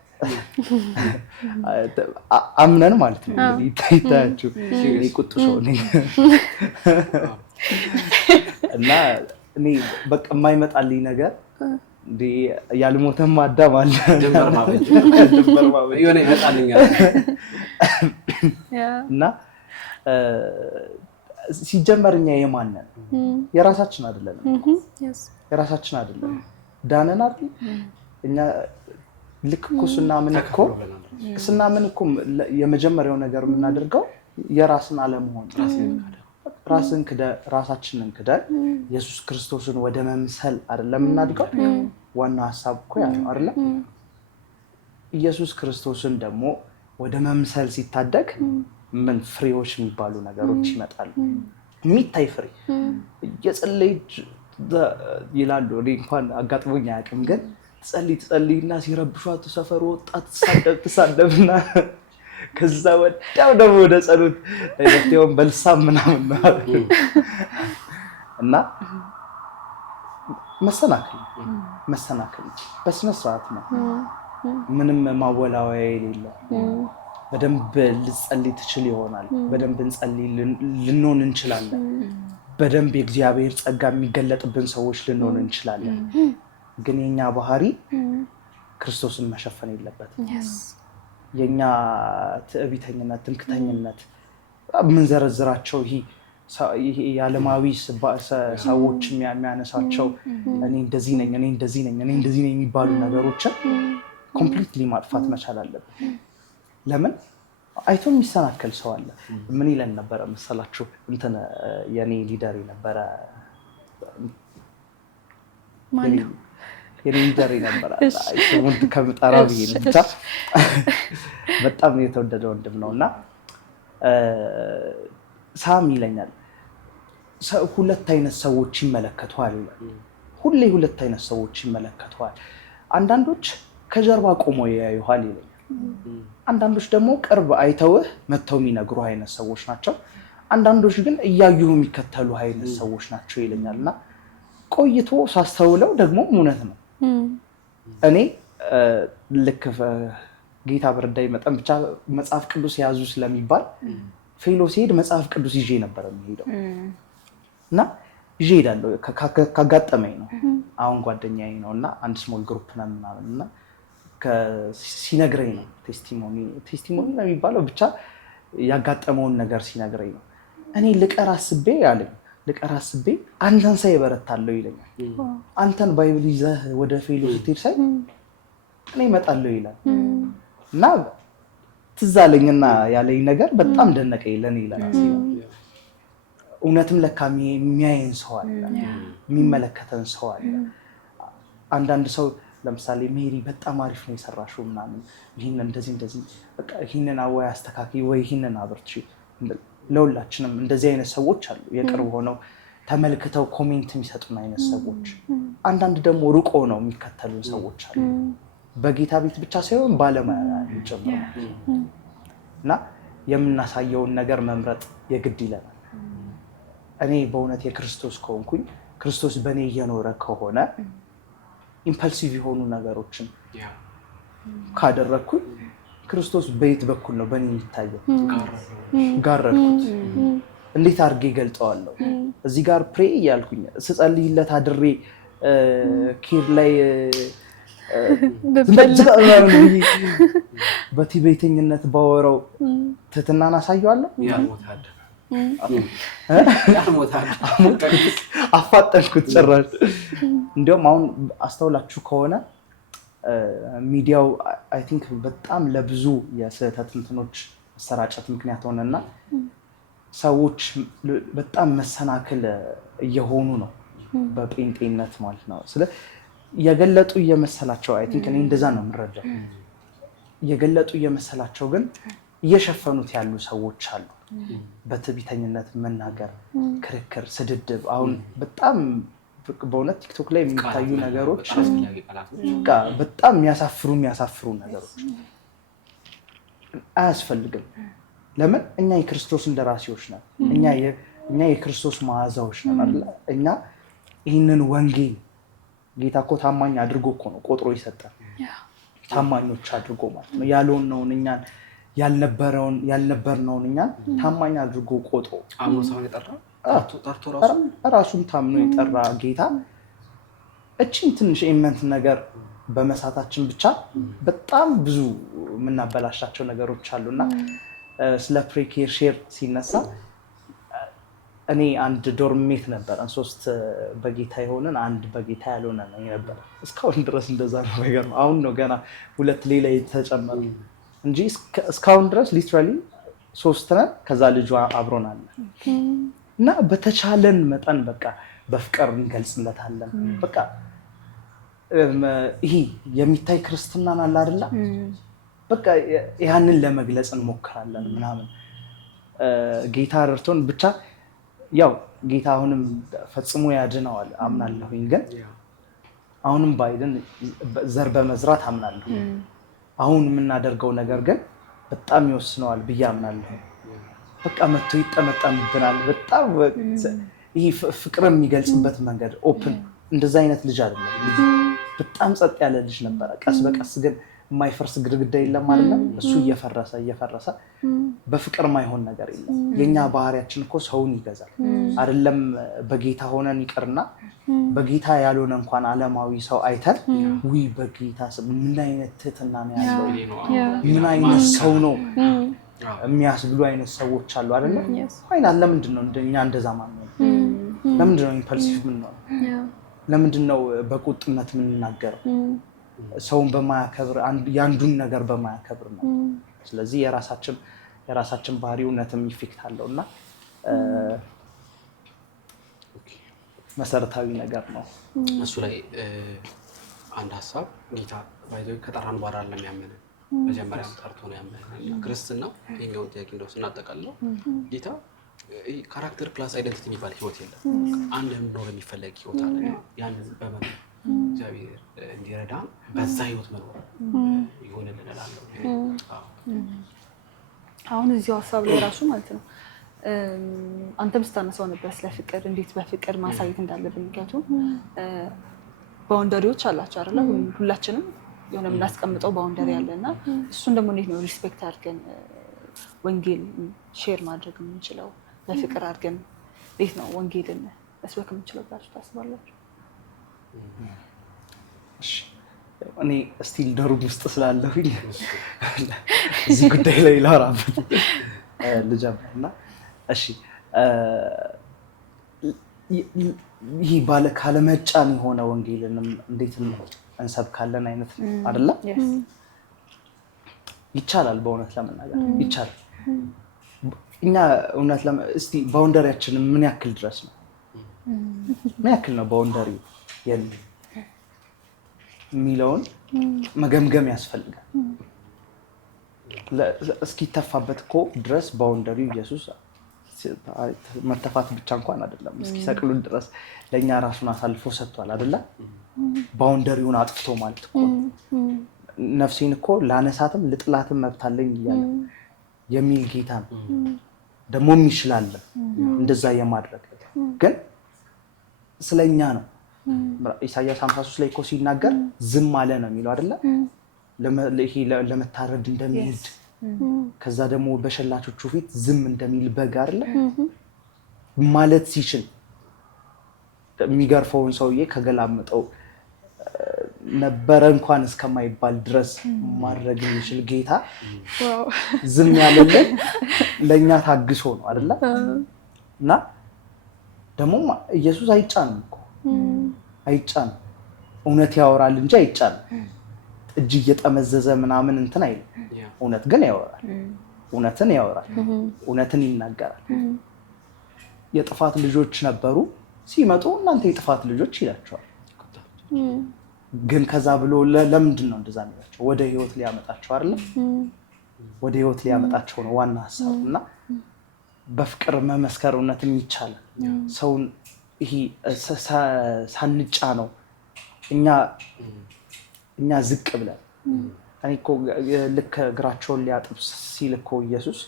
አምነን ማለት ነው እንግዲህ ታይታችሁ እኔ ቁጡ ሰው ነኝ እና እኔ በቃ የማይመጣልኝ ነገር እንዴ ያልሞተም አዳም አለ ድንበር ማበጀት የሆነ ይመጣልኛል እና ሲጀመር እኛ የማን ነን? የራሳችን አይደለንም። የራሳችን አይደለም ዳነን አይደል? እኛ ልክ እኮ ስናምን እኮ የመጀመሪያው ነገር የምናደርገው የራስን አለመሆን ራሳችንን ክደን ኢየሱስ ክርስቶስን ወደ መምሰል አይደለም የምናድገው። ዋናው ሐሳብ እኮ ያ ነው አይደል? ኢየሱስ ክርስቶስን ደግሞ ወደ መምሰል ሲታደግ ምን ፍሬዎች የሚባሉ ነገሮች ይመጣሉ። የሚታይ ፍሬ እየጸለይች ይላሉ። እኔ እንኳን አጋጥሞኝ አያውቅም፣ ግን ትጸልይና ሲረብሿት ሰፈር ወጣት ትሳደብና ከዛ ወዲያው ደግሞ ወደ ጸሎት መፍትሄውን በልሳም ምናምን እና መሰናክል በስነ ስርዓት ነው። ምንም ማወላወያ የሌለው በደንብ ልጸልይ ትችል ይሆናል። በደንብ እንጸልይ ልንሆን እንችላለን። በደንብ የእግዚአብሔር ጸጋ የሚገለጥብን ሰዎች ልንሆን እንችላለን። ግን የኛ ባህሪ ክርስቶስን መሸፈን የለበትም። የኛ ትዕቢተኝነት፣ ትምክተኝነት የምንዘረዝራቸው ይሄ የዓለማዊ ሰዎች የሚያነሳቸው እኔ እንደዚህ ነኝ የሚባሉ ነገሮችን ኮምፕሊትሊ ማጥፋት መቻል አለብን። ለምን አይቶ የሚሰናከል ሰው አለ። ምን ይለን ነበረ መሰላችሁ? እንትን የኔ ሊደር ነበረ የኔ ሊደር ነበረ ወንድ ከምጠራ ብዬ ነው ብቻ በጣም የተወደደ ወንድም ነውና ሳም ይለኛል ሁለት አይነት ሰዎች ይመለከቷል። ሁሌ ሁለት አይነት ሰዎች ይመለከቷል። አንዳንዶች ከጀርባ ቆመው ያዩሃል ይለኛል። አንዳንዶች ደግሞ ቅርብ አይተውህ መተው የሚነግሩ አይነት ሰዎች ናቸው። አንዳንዶች ግን እያዩህ የሚከተሉ አይነት ሰዎች ናቸው ይለኛልና ቆይቶ ሳስተውለው ደግሞ እውነት ነው። እኔ ልክ ጌታ በረዳኝ መጠን ብቻ መጽሐፍ ቅዱስ ያዙ ስለሚባል ፌሎ ሲሄድ መጽሐፍ ቅዱስ ይዤ ነበር የሚሄደው እና ይዤ ሄዳለሁ። ካጋጠመኝ ነው። አሁን ጓደኛዬ ነው እና አንድ ስሞል ግሩፕ ነን ምናምን እና ሲነግረኝ ነው ቴስቲሞኒ ነው የሚባለው ብቻ ያጋጠመውን ነገር ሲነግረኝ ነው። እኔ ልቀር አስቤ አንተን ሳይ እበረታለሁ ይለኛል። አንተን ባይብል ይዘህ ወደ ፌሎ ስትሄድ ሳይ እኔ እመጣለሁ ይላል እና ትዝ አለኝና ያለኝ ነገር በጣም ደነቀኝ። ለኔ ለራሴ እውነትም ለካ የሚያየን ሰው አለ፣ የሚመለከተን ሰው አለ። አንዳንድ ሰው ለምሳሌ ሜሪ በጣም አሪፍ ነው የሰራሽው ምናምን ይሄን እንደዚህ በቃ ይሄንን አወይ አስተካክይ ወይ ይሄንን አብርቺ። ለሁላችንም እንደዚህ አይነት ሰዎች አሉ፣ የቅርብ ሆነው ተመልክተው ኮሜንት የሚሰጡን አይነት ሰዎች። አንዳንድ ደግሞ ሩቆ ነው የሚከተሉን ሰዎች አሉ፣ በጌታ ቤት ብቻ ሳይሆን ባለማያ ጭምር እና የምናሳየውን ነገር መምረጥ የግድ ይለናል። እኔ በእውነት የክርስቶስ ከሆንኩኝ ክርስቶስ በእኔ እየኖረ ከሆነ ኢምፐልሲቭ የሆኑ ነገሮችን ካደረግኩኝ ክርስቶስ በየት በኩል ነው በእኔ የሚታየው? ጋረድኩት። እንዴት አድርጌ ገልጠዋለሁ? እዚህ ጋር ፕሬ እያልኩኝ ስጸልይለት አድሬ ኬር ላይ በቲቤተኝነት ባወራው ትህትናን አሳየዋለሁ? አፋጠንኩት ጭራሽ። እንዲያውም አሁን አስተውላችሁ ከሆነ ሚዲያው አይ ቲንክ በጣም ለብዙ የስህተት እንትኖች መሰራጨት ምክንያት ሆነና ሰዎች በጣም መሰናክል እየሆኑ ነው በጴንጤነት ማለት ነው። የገለጡ እየመሰላቸው አይ ቲንክ እኔ እንደዛ ነው የምረዳው። የገለጡ እየመሰላቸው ግን እየሸፈኑት ያሉ ሰዎች አሉ። በትዕቢተኝነት መናገር፣ ክርክር፣ ስድድብ አሁን በጣም በእውነት ቲክቶክ ላይ የሚታዩ ነገሮች በጣም የሚያሳፍሩ ነገሮች አያስፈልግም። ለምን? እኛ የክርስቶስ እንደራሴዎች ነን። እኛ የክርስቶስ መዓዛዎች ነን አይደል? እኛ ይህንን ወንጌል ጌታ እኮ ታማኝ አድርጎ እኮ ነው ቆጥሮ ይሰጣል። ታማኞች አድርጎ ማለት ነው። ያልሆነውን እኛን ያልነበርነውን እኛን ታማኝ አድርጎ ቆጥሮ ራሱን ታምኖ የጠራ ጌታ እቺን ትንሽ ኤመንት ነገር በመሳታችን ብቻ በጣም ብዙ የምናበላሻቸው ነገሮች አሉና ስለ ፕሬኬር ሼር ሲነሳ እኔ አንድ ዶርሜት ነበረን፣ 3 በጌታ የሆነን 1 በጌታ ያልሆነ ነበር። እስካሁን ድረስ እንደዛ ነው ነገር ነው። አሁን ነው ገና 2 ሌላ የተጨመረ እንጂ እስካሁን ድረስ ሊትራሊ 3 ነን። ከዛ ልጇ አብሮን አለ እና በተቻለን መጠን በቃ በፍቅር እንገልጽለታለን። በቃ ይሄ የሚታይ ክርስትናን አለ አይደል? በቃ ያንን ለመግለጽ እንሞክራለን ምናምን። ጌታ ረድቶን ብቻ ያው ጌታ አሁንም ፈጽሞ ያድነዋል አምናለሁኝ። ግን አሁንም ባይድን ዘር በመዝራት አምናለሁ። አሁን የምናደርገው ነገር ግን በጣም ይወስነዋል ብዬ አምናለሁ። በቃ መጥቶ ይጠመጠምብናል። በጣም ይሄ ፍቅር የሚገልጽበት መንገድ ኦፕን እንደዛ አይነት ልጅ አይደለም። በጣም ጸጥ ያለ ልጅ ነበረ። ቀስ በቀስ ግን የማይፈርስ ግድግዳ የለም አይደለም። እሱ እየፈረሰ በፍቅር ማይሆን ነገር የለም። የኛ ባህሪያችን እኮ ሰውን ይገዛል አይደለም። በጌታ ሆነን ይቅርና በጌታ ያልሆነ እንኳን ዓለማዊ ሰው አይተን ውይ በጌታ ምን አይነት ትህትና ነው ያለው፣ ምን አይነት ሰው ነው የሚያስብሉ አይነት ሰዎች አሉ አይደለ? አይና ለምንድን ነው እኛ እንደዛ ማለት ነው? ለምንድን ነው ኢምፐልሲቭ ምን ነው? ለምንድን ነው በቁጥነት የምንናገረው? ሰውን በማያከብር ያንዱን ነገር በማያከብር ነው። ስለዚህ የራሳችን ባህሪ እውነትም ኢፌክት አለውና መሰረታዊ ነገር ነው። እሱ ላይ አንድ ሀሳብ ጌታ ባይዘው ከጠራን በኋላ ለሚያመነ መጀመሪያም ጠርቶ ነው ያመነ። ክርስትና የኛውን ጥያቄ እንደው ስናጠቃልለው ጌታ ካራክተር ክላስ አይደንቲቲ የሚባል ህይወት የለም። አንድ እንኖር የሚፈለግ ህይወት አለ። ያንን በመኖር እግዚአብሔር እንዲረዳ በዛ ህይወት መኖር ይሆንልን እላለሁ። አሁን እዚሁ ሀሳብ ላይ ራሱ ማለት ነው አንተም ስታነሳው ነበር ስለ ፍቅር፣ እንዴት በፍቅር ማሳየት እንዳለብን። ምክንያቱም ባውንደሪዎች አላቸው አይደለ? ሁላችንም የሆነ የምናስቀምጠው ባውንደሪ አለና እሱን ደግሞ እንዴት ነው ሪስፔክት አድርገን ወንጌል ሼር ማድረግ የምንችለው? በፍቅር አድርገን እንዴት ነው ወንጌልን መስበክ የምንችለው ብላችሁ ታስባላችሁ? እኔ ስቲል ደሩብ ውስጥ ስላለሁኝ እዚህ ጉዳይ ላይ ላወራበት ልጀምርና እሺ ይህ ባለ ካለመጫን የሆነ ወንጌልንም እንዴት እንሰብካለን አይነት አይደለ? ይቻላል። በእውነት ለመናገር ይቻላል። እኛ እውነት እስቲ ባውንደሪያችን ምን ያክል ድረስ ነው? ምን ያክል ነው ባውንደሪው የሚለውን መገምገም ያስፈልጋል። እስኪተፋበት እኮ ድረስ ባውንደሪው ኢየሱስ መተፋት ብቻ እንኳን አይደለም፣ እስኪሰቅሉን ድረስ ለእኛ ራሱን አሳልፎ ሰጥቷል አይደለ? ባውንደሪውን አጥፍቶ ማለት እኮ ነፍሴን እኮ ላነሳትም ልጥላትም መብት አለኝ እያለ የሚል ጌታ ነው። ደግሞም ይችላል እንደዛ የማድረግ ግን ስለኛ ነው። ኢሳያስ 53 ላይ እኮ ሲናገር ዝም አለ ነው የሚለው አይደለ? ለመታረድ እንደሚሄድ ከዛ ደግሞ በሸላቾቹ ፊት ዝም እንደሚል በግ አይደለ ማለት ሲችል የሚገርፈውን ሰውዬ ከገላመጠው ነበረ እንኳን እስከማይባል ድረስ ማድረግ የሚችል ጌታ ዝም ያለልን ለእኛ ታግሶ ነው አይደለ? እና ደግሞ ኢየሱስ አይጫንም እኮ አይጫንም። እውነት ያወራል እንጂ አይጫንም። እጅ እየጠመዘዘ ምናምን እንትን አይልም። እውነት ግን ያወራል። እውነትን ያወራል። እውነትን ይናገራል። የጥፋት ልጆች ነበሩ፣ ሲመጡ እናንተ የጥፋት ልጆች ይላቸዋል። ግን ከዛ ብሎ ለምንድን ነው እንደዛ የሚላቸው? ወደ ህይወት ሊያመጣቸው አይደለም? ወደ ህይወት ሊያመጣቸው ነው ዋና ሀሳቡ። እና በፍቅር መመስከር እውነትም ይቻላል። ሰውን ይሄ ሳንጫ ነው እኛ ዝቅ ብለን እኔ እኮ ልክ እግራቸውን ሊያጥብ ሲል እኮ ኢየሱስ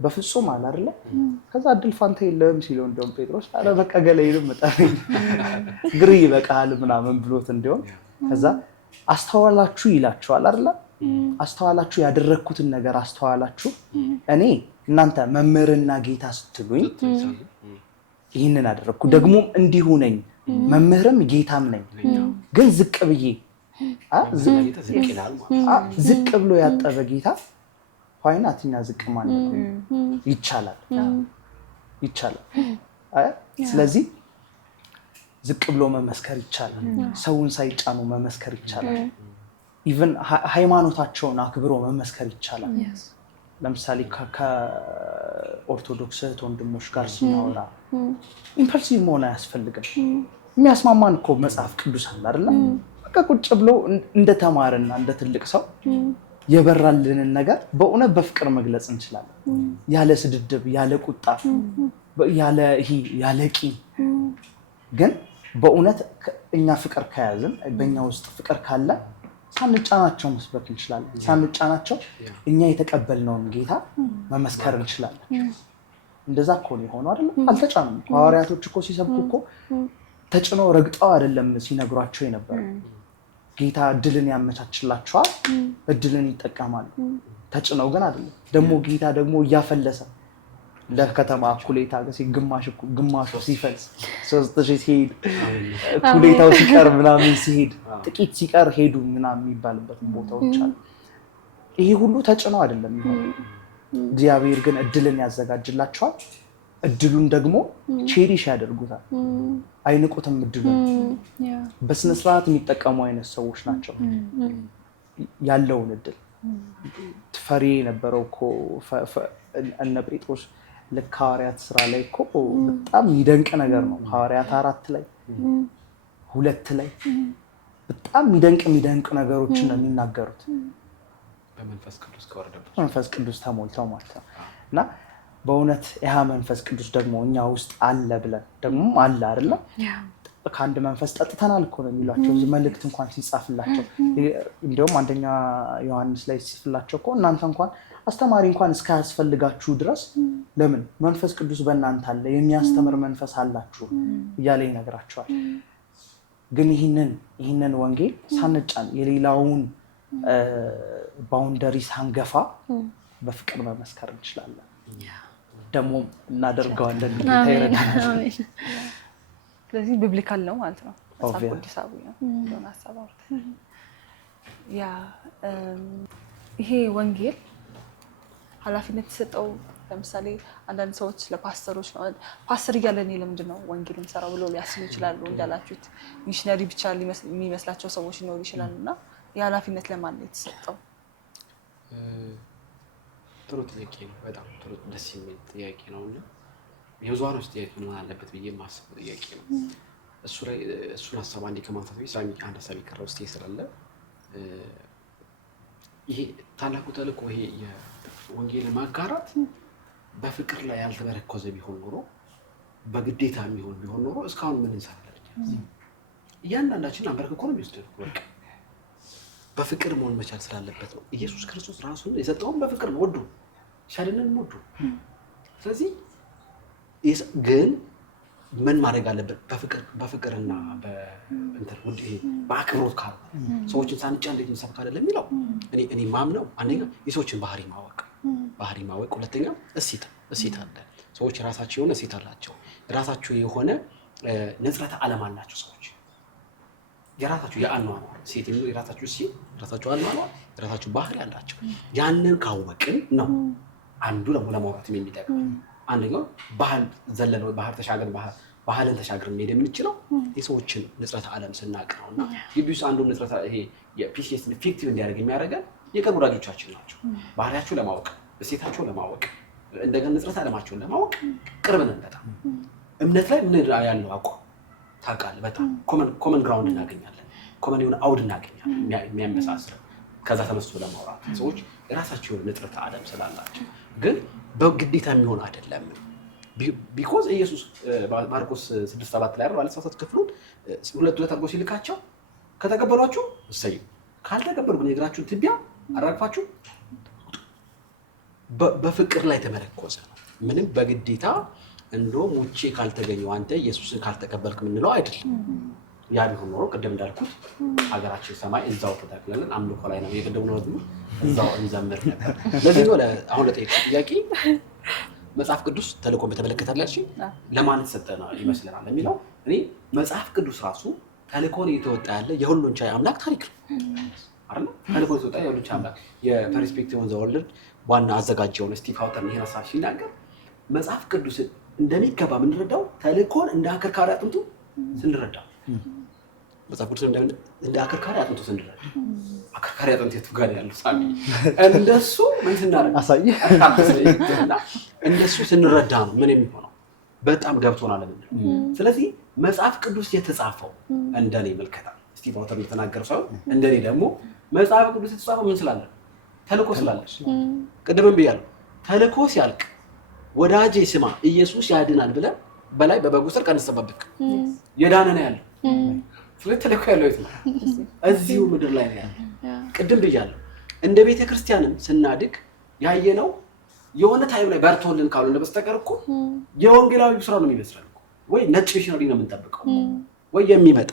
በፍጹም አለ አይደለ? ከዛ እድል ፋንታ የለህም ሲለው እንደውም ጴጥሮስ አረ በቃ ገለይንም መጣኝ ግሪ ይበቃል ምናምን ብሎት እንደውም ከዛ አስተዋላችሁ ይላችኋል አይደለ? አስተዋላችሁ፣ ያደረኩትን ነገር አስተዋላችሁ። እኔ እናንተ መምህርና ጌታ ስትሉኝ ይህንን አደረኩ፣ ደግሞ እንዲሁ ነኝ፣ መምህርም ጌታም ነኝ። ግን ዝቅ ብዬ ዝቅ ብሎ ያጠበ ጌታ ፋይናትኛ ዝቅ ማለት ነው። ይቻላል። ስለዚህ ዝቅ ብሎ መመስከር ይቻላል። ሰውን ሳይጫኑ መመስከር ይቻላል። ኢቭን ሃይማኖታቸውን አክብሮ መመስከር ይቻላል። ለምሳሌ ከኦርቶዶክስ እህት ወንድሞች ጋር ስናወራ ኢምፐልሲቭ መሆን አያስፈልግም። የሚያስማማን እኮ መጽሐፍ ቅዱስ አለ አይደለ? በቃ ቁጭ ብሎ እንደተማረና እንደ ትልቅ ሰው የበራልንን ነገር በእውነት በፍቅር መግለጽ እንችላለን። ያለ ስድድብ፣ ያለ ቁጣ፣ ያለ ቂም። ግን በእውነት እኛ ፍቅር ከያዝን በእኛ ውስጥ ፍቅር ካለ ሳንጫናቸው መስበክ እንችላለን። ሳንጫናቸው እኛ የተቀበልነውን ጌታ መመስከር እንችላለን። እንደዛ እኮ ነው የሆነው አይደለም? አልተጫኑም። ሐዋርያቶች እኮ ሲሰብኩ እኮ ተጭነው ረግጠው አይደለም ሲነግሯቸው የነበረ። ጌታ እድልን ያመቻችላቸዋል፣ እድልን ይጠቀማሉ። ተጭነው ግን አይደለም። ደግሞ ጌታ ደግሞ እያፈለሰ ለከተማ እኩሌታ ግማሹ ሲፈልስ 3000 ሲሄድ እኩሌታው ሲቀር ምናምን ሲሄድ ጥቂት ሲቀር ሄዱ ምናምን የሚባልበት ቦታዎች አሉ። ይሄ ሁሉ ተጭነው አይደለም የሚሆነው። እግዚአብሔር ግን እድልን ያዘጋጅላቸዋል። እድሉን ደግሞ ቼሪሽ ያደርጉታል፣ አይንቁትም። እድሉን በስነ ስርዓት የሚጠቀሙ አይነት ሰዎች ናቸው። ያለውን እድል ፈሪ የነበረው እኮ እነ ጴጥሮስ ልክ ሐዋርያት ስራ ላይ እኮ በጣም የሚደንቅ ነገር ነው። ሐዋርያት 4 ላይ 2 ላይ በጣም የሚደንቅ ነገሮችን ነው የሚናገሩት። በመንፈስ ቅዱስ ተሞልተው ማለት ነው። እና በእውነት ያ መንፈስ ቅዱስ ደግሞ እኛ ውስጥ አለ ብለን ደግሞ አለ አይደለም። ከአንድ መንፈስ ጠጥተናል እኮ ነው የሚሏቸው እዚህ መልእክት እንኳን ሲጻፍላቸው። እንዲሁም አንደኛ ዮሐንስ ላይ ሲጽፍላቸው እኮ እናንተ እንኳን አስተማሪ እንኳን እስካያስፈልጋችሁ ድረስ ለምን መንፈስ ቅዱስ በእናንተ አለ፣ የሚያስተምር መንፈስ አላችሁ እያለ ይነግራቸዋል። ግን ይህንን ወንጌል ሳንጫን የሌላውን ባውንደሪ ሳንገፋ በፍቅር መመስከር እንችላለን። ደግሞ እናደርገዋለን። ጌታ ይረዳናል። ስለዚህ ቢብሊካል ነው ማለት ነው። መጽሐፍ ቅዱሳዊ ነው እንደሆነ ሐሳብ አውርተን ይሄ ወንጌል ኃላፊነት የተሰጠው ለምሳሌ አንዳንድ ሰዎች ለፓስተሮች ነው። ፓስተር እያለ እኔ ለምንድን ነው ወንጌል የምሰራው ብሎ ሊያስቡ ይችላሉ። እንዳላችሁት ሚሽነሪ ብቻ የሚመስላቸው ሰዎች ሊኖሩ ይችላሉ። እና የኃላፊነት ለማን ነው የተሰጠው? ጥሩ ጥያቄ ነው። በጣም ጥሩ ደስ የሚል ጥያቄ ነው እና የብዙሃኖች ጥያቄ መሆን አለበት ብዬ የማስበው ጥያቄ ነው። እሱን ሀሳብ አንዴ ከማንሳት በፊት አንድ ሀሳብ የቀረው ስቴ ስላለ ይሄ ታላቁ ተልእኮ ይሄ የወንጌል ማጋራት በፍቅር ላይ ያልተመረኮዘ ቢሆን ኖሮ በግዴታ የሚሆን ቢሆን ኖሮ እስካሁን ምን እንሰራለን? እያንዳንዳችን አንበርክኮ ነው የሚወስደን። በቃ በፍቅር መሆን መቻል ስላለበት ነው። ኢየሱስ ክርስቶስ ራሱን የሰጠውን በፍቅር ነው፣ ወዶ ሻድነን ወዶ። ስለዚህ ግን ምን ማድረግ አለበት? በፍቅርና በአክብሮት ካሉ ሰዎችን ሳንጫ እንዴት እንሰብክ አይደለም የሚለው እኔ ማምነው አንደኛ የሰዎችን ባህሪ ማወቅ፣ ሁለተኛ እሴት አለ። ሰዎች የራሳቸው የሆነ እሴት አላቸው። የራሳቸው የሆነ ንጽረተ ዓለም አላቸው። ሰዎች የራሳቸው የአኗኗር እሴት የሚለው የራሳቸው እሴት፣ የራሳቸው አኗኗር፣ የራሳቸው ባህሪ አላቸው። ያንን ካወቅን ነው አንዱ ደግሞ ለማውራት የሚጠቅመን። አንደኛው ባህል ዘለለው ባህልን ተሻግረን መሄድ የምንችለው የሰዎችን ንጽረተ ዓለም ስናቅ ነውና ግቢውስ አንዱ ንጽረተ ይሄ የፒሲኤስ ኢፌክቲቭ እንዲያደርግ የሚያደርገን የቅርብ ወዳጆቻችን ናቸው። ባህሪያቸው ለማወቅ፣ እሴታቸው ለማወቅ፣ እንደገና ንጽረተ ዓለማቸውን ለማወቅ ቅርብ ነን በጣም። እምነት ላይ ምን ያለው አቋም ታውቃለህ? በጣም ኮመን ግራውንድ እናገኛለን። ኮመን የሆነ አውድ እናገኛለን የሚያመሳስል። ከዛ ተመስቶ ለማውራት ሰዎች የራሳቸው የሆነ ንጽረተ ዓለም ስላላቸው ግን በግዴታ የሚሆን አይደለም። ቢኮዝ ኢየሱስ ማርቆስ 6:7 ላይ ባለሳሳት ክፍሉን 2 አድርጎ ሲልካቸው ከተቀበሏችሁ እሰዩ፣ ካልተቀበሉ ግን የእግራችሁን ትቢያ አራግፋችሁ በፍቅር ላይ ተመረኮዘ ነው። ምንም በግዴታ እንደውም ውጪ ካልተገኘው አንተ ኢየሱስን ካልተቀበልክ የምንለው አይደለም። ያ ቢሆን ኖሮ ቅድም እንዳልኩት ሀገራችን ሰማይ እዛው ተተክለን አምልኮ ላይ ነው የቅድም ነው እዛው እንዘምር ነበር። ለዚህ ነው አሁን ለጠየቅሽ ጥያቄ መጽሐፍ ቅዱስ ተልእኮን በተመለከተ ለማን ተሰጠ ነው ይመስለናል የሚለው እኔ መጽሐፍ ቅዱስ ራሱ ተልእኮን እየተወጣ ያለ የሁሉን ቻይ አምላክ ታሪክ ነው አይደል? ተልእኮን እየተወጣ የሁሉን ቻይ አምላክ የፐርስፔክቲቭ ኦን ዘ ወርልድ ዋና አዘጋጅ የሆነ ስቲቭ ሃውተር ይሄን ሀሳብ ሲናገር መጽሐፍ ቅዱስ እንደሚገባ የምንረዳው ተልእኮን እንደ አከርካሪ አጥንቱ ስንረዳው መጽሐፍ ቅዱስ እንደ አከርካሪ አጥንቱ ስንረዳ አከርካሪ አጥንቱ የቱ ጋር ያለው ሳሚ እንደሱ ምን ስናደርግ አሳየህ እንደሱ ስንረዳ ነው ምን የሚሆነው በጣም ገብቶናል። ስለዚህ መጽሐፍ ቅዱስ የተጻፈው እንደኔ መልከታ ስቲቭ አውተር የተናገረው ሰው እንደኔ ደግሞ መጽሐፍ ቅዱስ የተጻፈው ምን ስላለ ተልኮ ስላለ ቅድምም ብያለሁ ተልኮ ሲያልቅ ወዳጄ ስማ ኢየሱስ ያድናል ብለን በላይ በበጉ ስር ቀንሰባብክ የዳነ ነው ያለው ስለዚህ ተልኮ ያለው የት ነው እዚሁ ምድር ላይ ነው ያለው ቅድም ብያለሁ እንደ ቤተክርስቲያንም ስናድግ ያየነው የሆነ ታይም ላይ በርቶልን ካልሆነ በስተቀር እኮ የወንጌላዊ ስራ ነው የሚመስለው ወይ ነጭ ሚሽነሪ ነው የምንጠብቀው ወይ የሚመጣ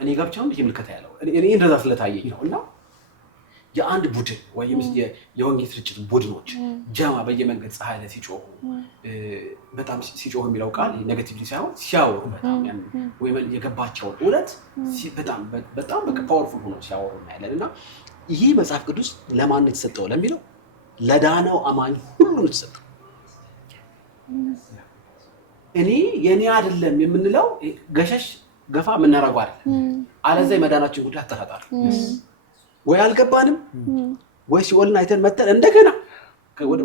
እኔ ጋብቻው እንዴ ምልከታ ያለው እኔ እንደዛ ስለታየኝ ነውና የአንድ ቡድን ወይም የወንጌል ስርጭት ቡድኖች ጀማ በየመንገድ ፀሐይ ላይ ሲጮሁ በጣም ሲጮሁ የሚለው ቃል ኔጌቲቭሊ ሳይሆን ሲያወሩ በጣም ያን ወይ የገባቸው እውነት በጣም በጣም በቃ ፓወርፉል ሆኖ ሲያወሩ እናያለንና ይሄ መጽሐፍ ቅዱስ ለማን ነው የተሰጠው ለሚለው ለዳነው አማኝ ሁሉ ነው የተሰጠው እኔ የኔ አይደለም የምንለው ገሸሽ ገፋ ምናረጋው አይደለም አለዛ የመዳናችን ጉዳይ አጠራጣሪ ወይ አልገባንም ወይ ሲኦልን አይተን መተን እንደገና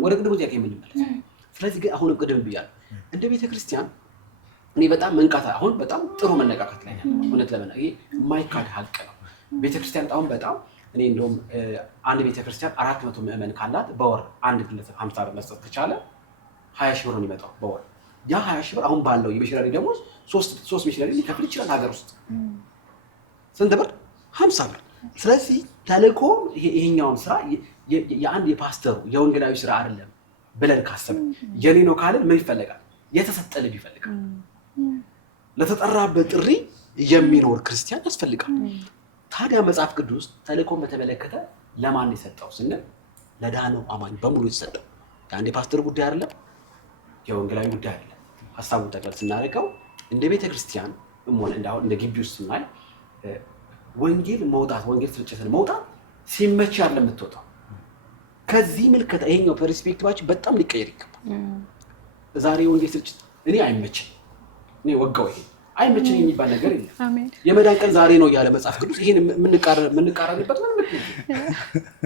ወደ ቅድሙ ጥያቄ የምንመለስ ስለዚህ ግን አሁን ቅድም ብያለሁ እንደ ቤተክርስቲያን እኔ በጣም መንቃታ አሁን በጣም ጥሩ መነቃቃት ላይ ነው እውነት ለማለት ይሄ ማይካድ ሀቅ ነው ቤተክርስቲያን አሁን በጣም እኔ እንደውም አንድ ቤተክርስቲያን 400 ምዕመን ካላት በወር አንድ ግለሰብ 50 ብር መስጠት ከቻለ 20 ሺህ ብር ነው የሚመጣው በወር ያ 20 ሺህ ብር አሁን ባለው የሚሽነሪ ደሞዝ 3 ሚሽነሪ ሊከፍል ይችላል ሀገር ውስጥ ስንት ብር 50 ብር ስለዚህ ተልኮ ይሄኛውን ስራ የአንድ የፓስተሩ የወንጌላዊ ስራ አይደለም ብለን ካሰብ የኔ ነው ካልን ምን ይፈልጋል የተሰጠ ልብ ይፈልጋል ለተጠራበት ጥሪ የሚኖር ክርስቲያን ያስፈልጋል ታዲያ መጽሐፍ ቅዱስ ተልኮን በተመለከተ ለማን የሰጠው ስንል ለዳነው አማኝ በሙሉ የተሰጠው የአንድ የፓስተር ጉዳይ አይደለም የወንጌላዊ ጉዳይ አይደለም ሐሳቡን ተቀበል ስናረጋው እንደ ቤተክርስቲያን ሆነ እንደ ግቢ ውስጥ ስናይ ወንጌል መውጣት ወንጌል ስርጭትን መውጣት ሲመች ያለ የምትወጣው ከዚህ ምልከታ ይሄኛው ፐርስፔክቲቫችን በጣም ሊቀየር ይገባል ዛሬ ወንጌል ስርጭት እኔ አይመችም እኔ ወጋው ይሄ አይመችም የሚባል ነገር የለም አሜን የመዳን ቀን ዛሬ ነው ያለ መጽሐፍ ቅዱስ ይሄን የምንቃረንበት ምን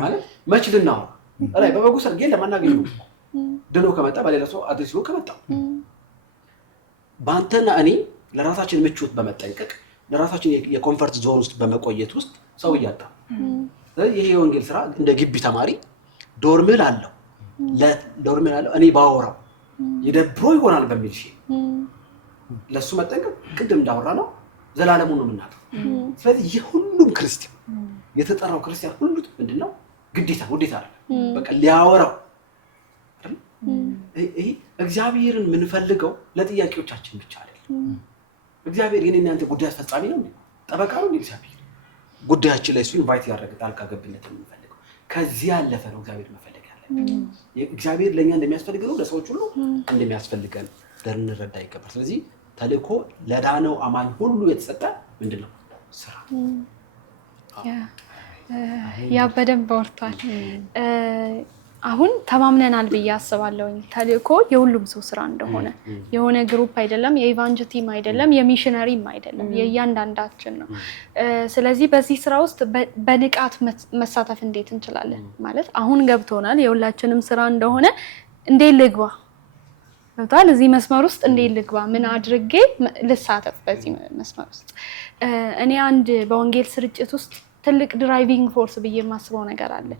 ማለት መችልና አላይ በበጉ ሰርግ ለማናገኘው ድኖ ከመጣ በሌላ ሰው አድርሶ ከመጣ ባንተና እኔ ለራሳችን ምቾት በመጠንቀቅ ለራሳችን የኮምፈርት ዞን ውስጥ በመቆየት ውስጥ ሰው ያጣ ይሄ የወንጌል ስራ እንደ ግቢ ተማሪ ዶርምል አለው ለዶርምል አለው እኔ ባወራው ይደብሮ ይሆናል በሚል ሺ ለሱ መጠንቀቅ ቅድም እንዳወራ ነው ዘላለሙ ነው የምናጠው ስለዚህ የሁሉም ክርስቲያን የተጠራው ክርስቲያን ሁሉ ምንድነው ግዴታ አይደል በቃ ሊያወራው ይሄ እግዚአብሔርን የምንፈልገው ለጥያቄዎቻችን ብቻ አይደለም እግዚአብሔር የኔና አንተ ጉዳይ አስፈጻሚ ነው ጠበቃ ነው እግዚአብሔር ጉዳያችን ላይ እሱ ኢንቫይት ያደረገ ጣልቃ ገብነት የምንፈልገው ከዚህ ያለፈ ነው እግዚአብሔር መፈለግ ያለበት እግዚአብሔር ለኛ እንደሚያስፈልገው ለሰዎች ሁሉ እንደሚያስፈልገን ደርንረዳ ይገባል ስለዚህ ተልኮ ለዳነው አማኝ ሁሉ የተሰጠ ምንድነው ስራ ያ በደንብ ወርቷል አሁን ተማምነናል ብዬ አስባለሁ ተልኮ የሁሉም ሰው ስራ እንደሆነ የሆነ ግሩፕ አይደለም የኢቫንጀሊስት ቲም አይደለም የሚሽነሪም አይደለም የእያንዳንዳችን ነው ስለዚህ በዚህ ስራ ውስጥ በንቃት መሳተፍ እንዴት እንችላለን ማለት አሁን ገብቶናል የሁላችንም ስራ እንደሆነ እንዴት ልግባ ወጣል እዚህ መስመር ውስጥ እንዴት ልግባ ምን አድርጌ ልሳተፍ በዚህ መስመር ውስጥ እኔ አንድ በወንጌል ስርጭት ውስጥ ትልቅ ድራይቪንግ ፎርስ ብዬ የማስበው ነገር አለ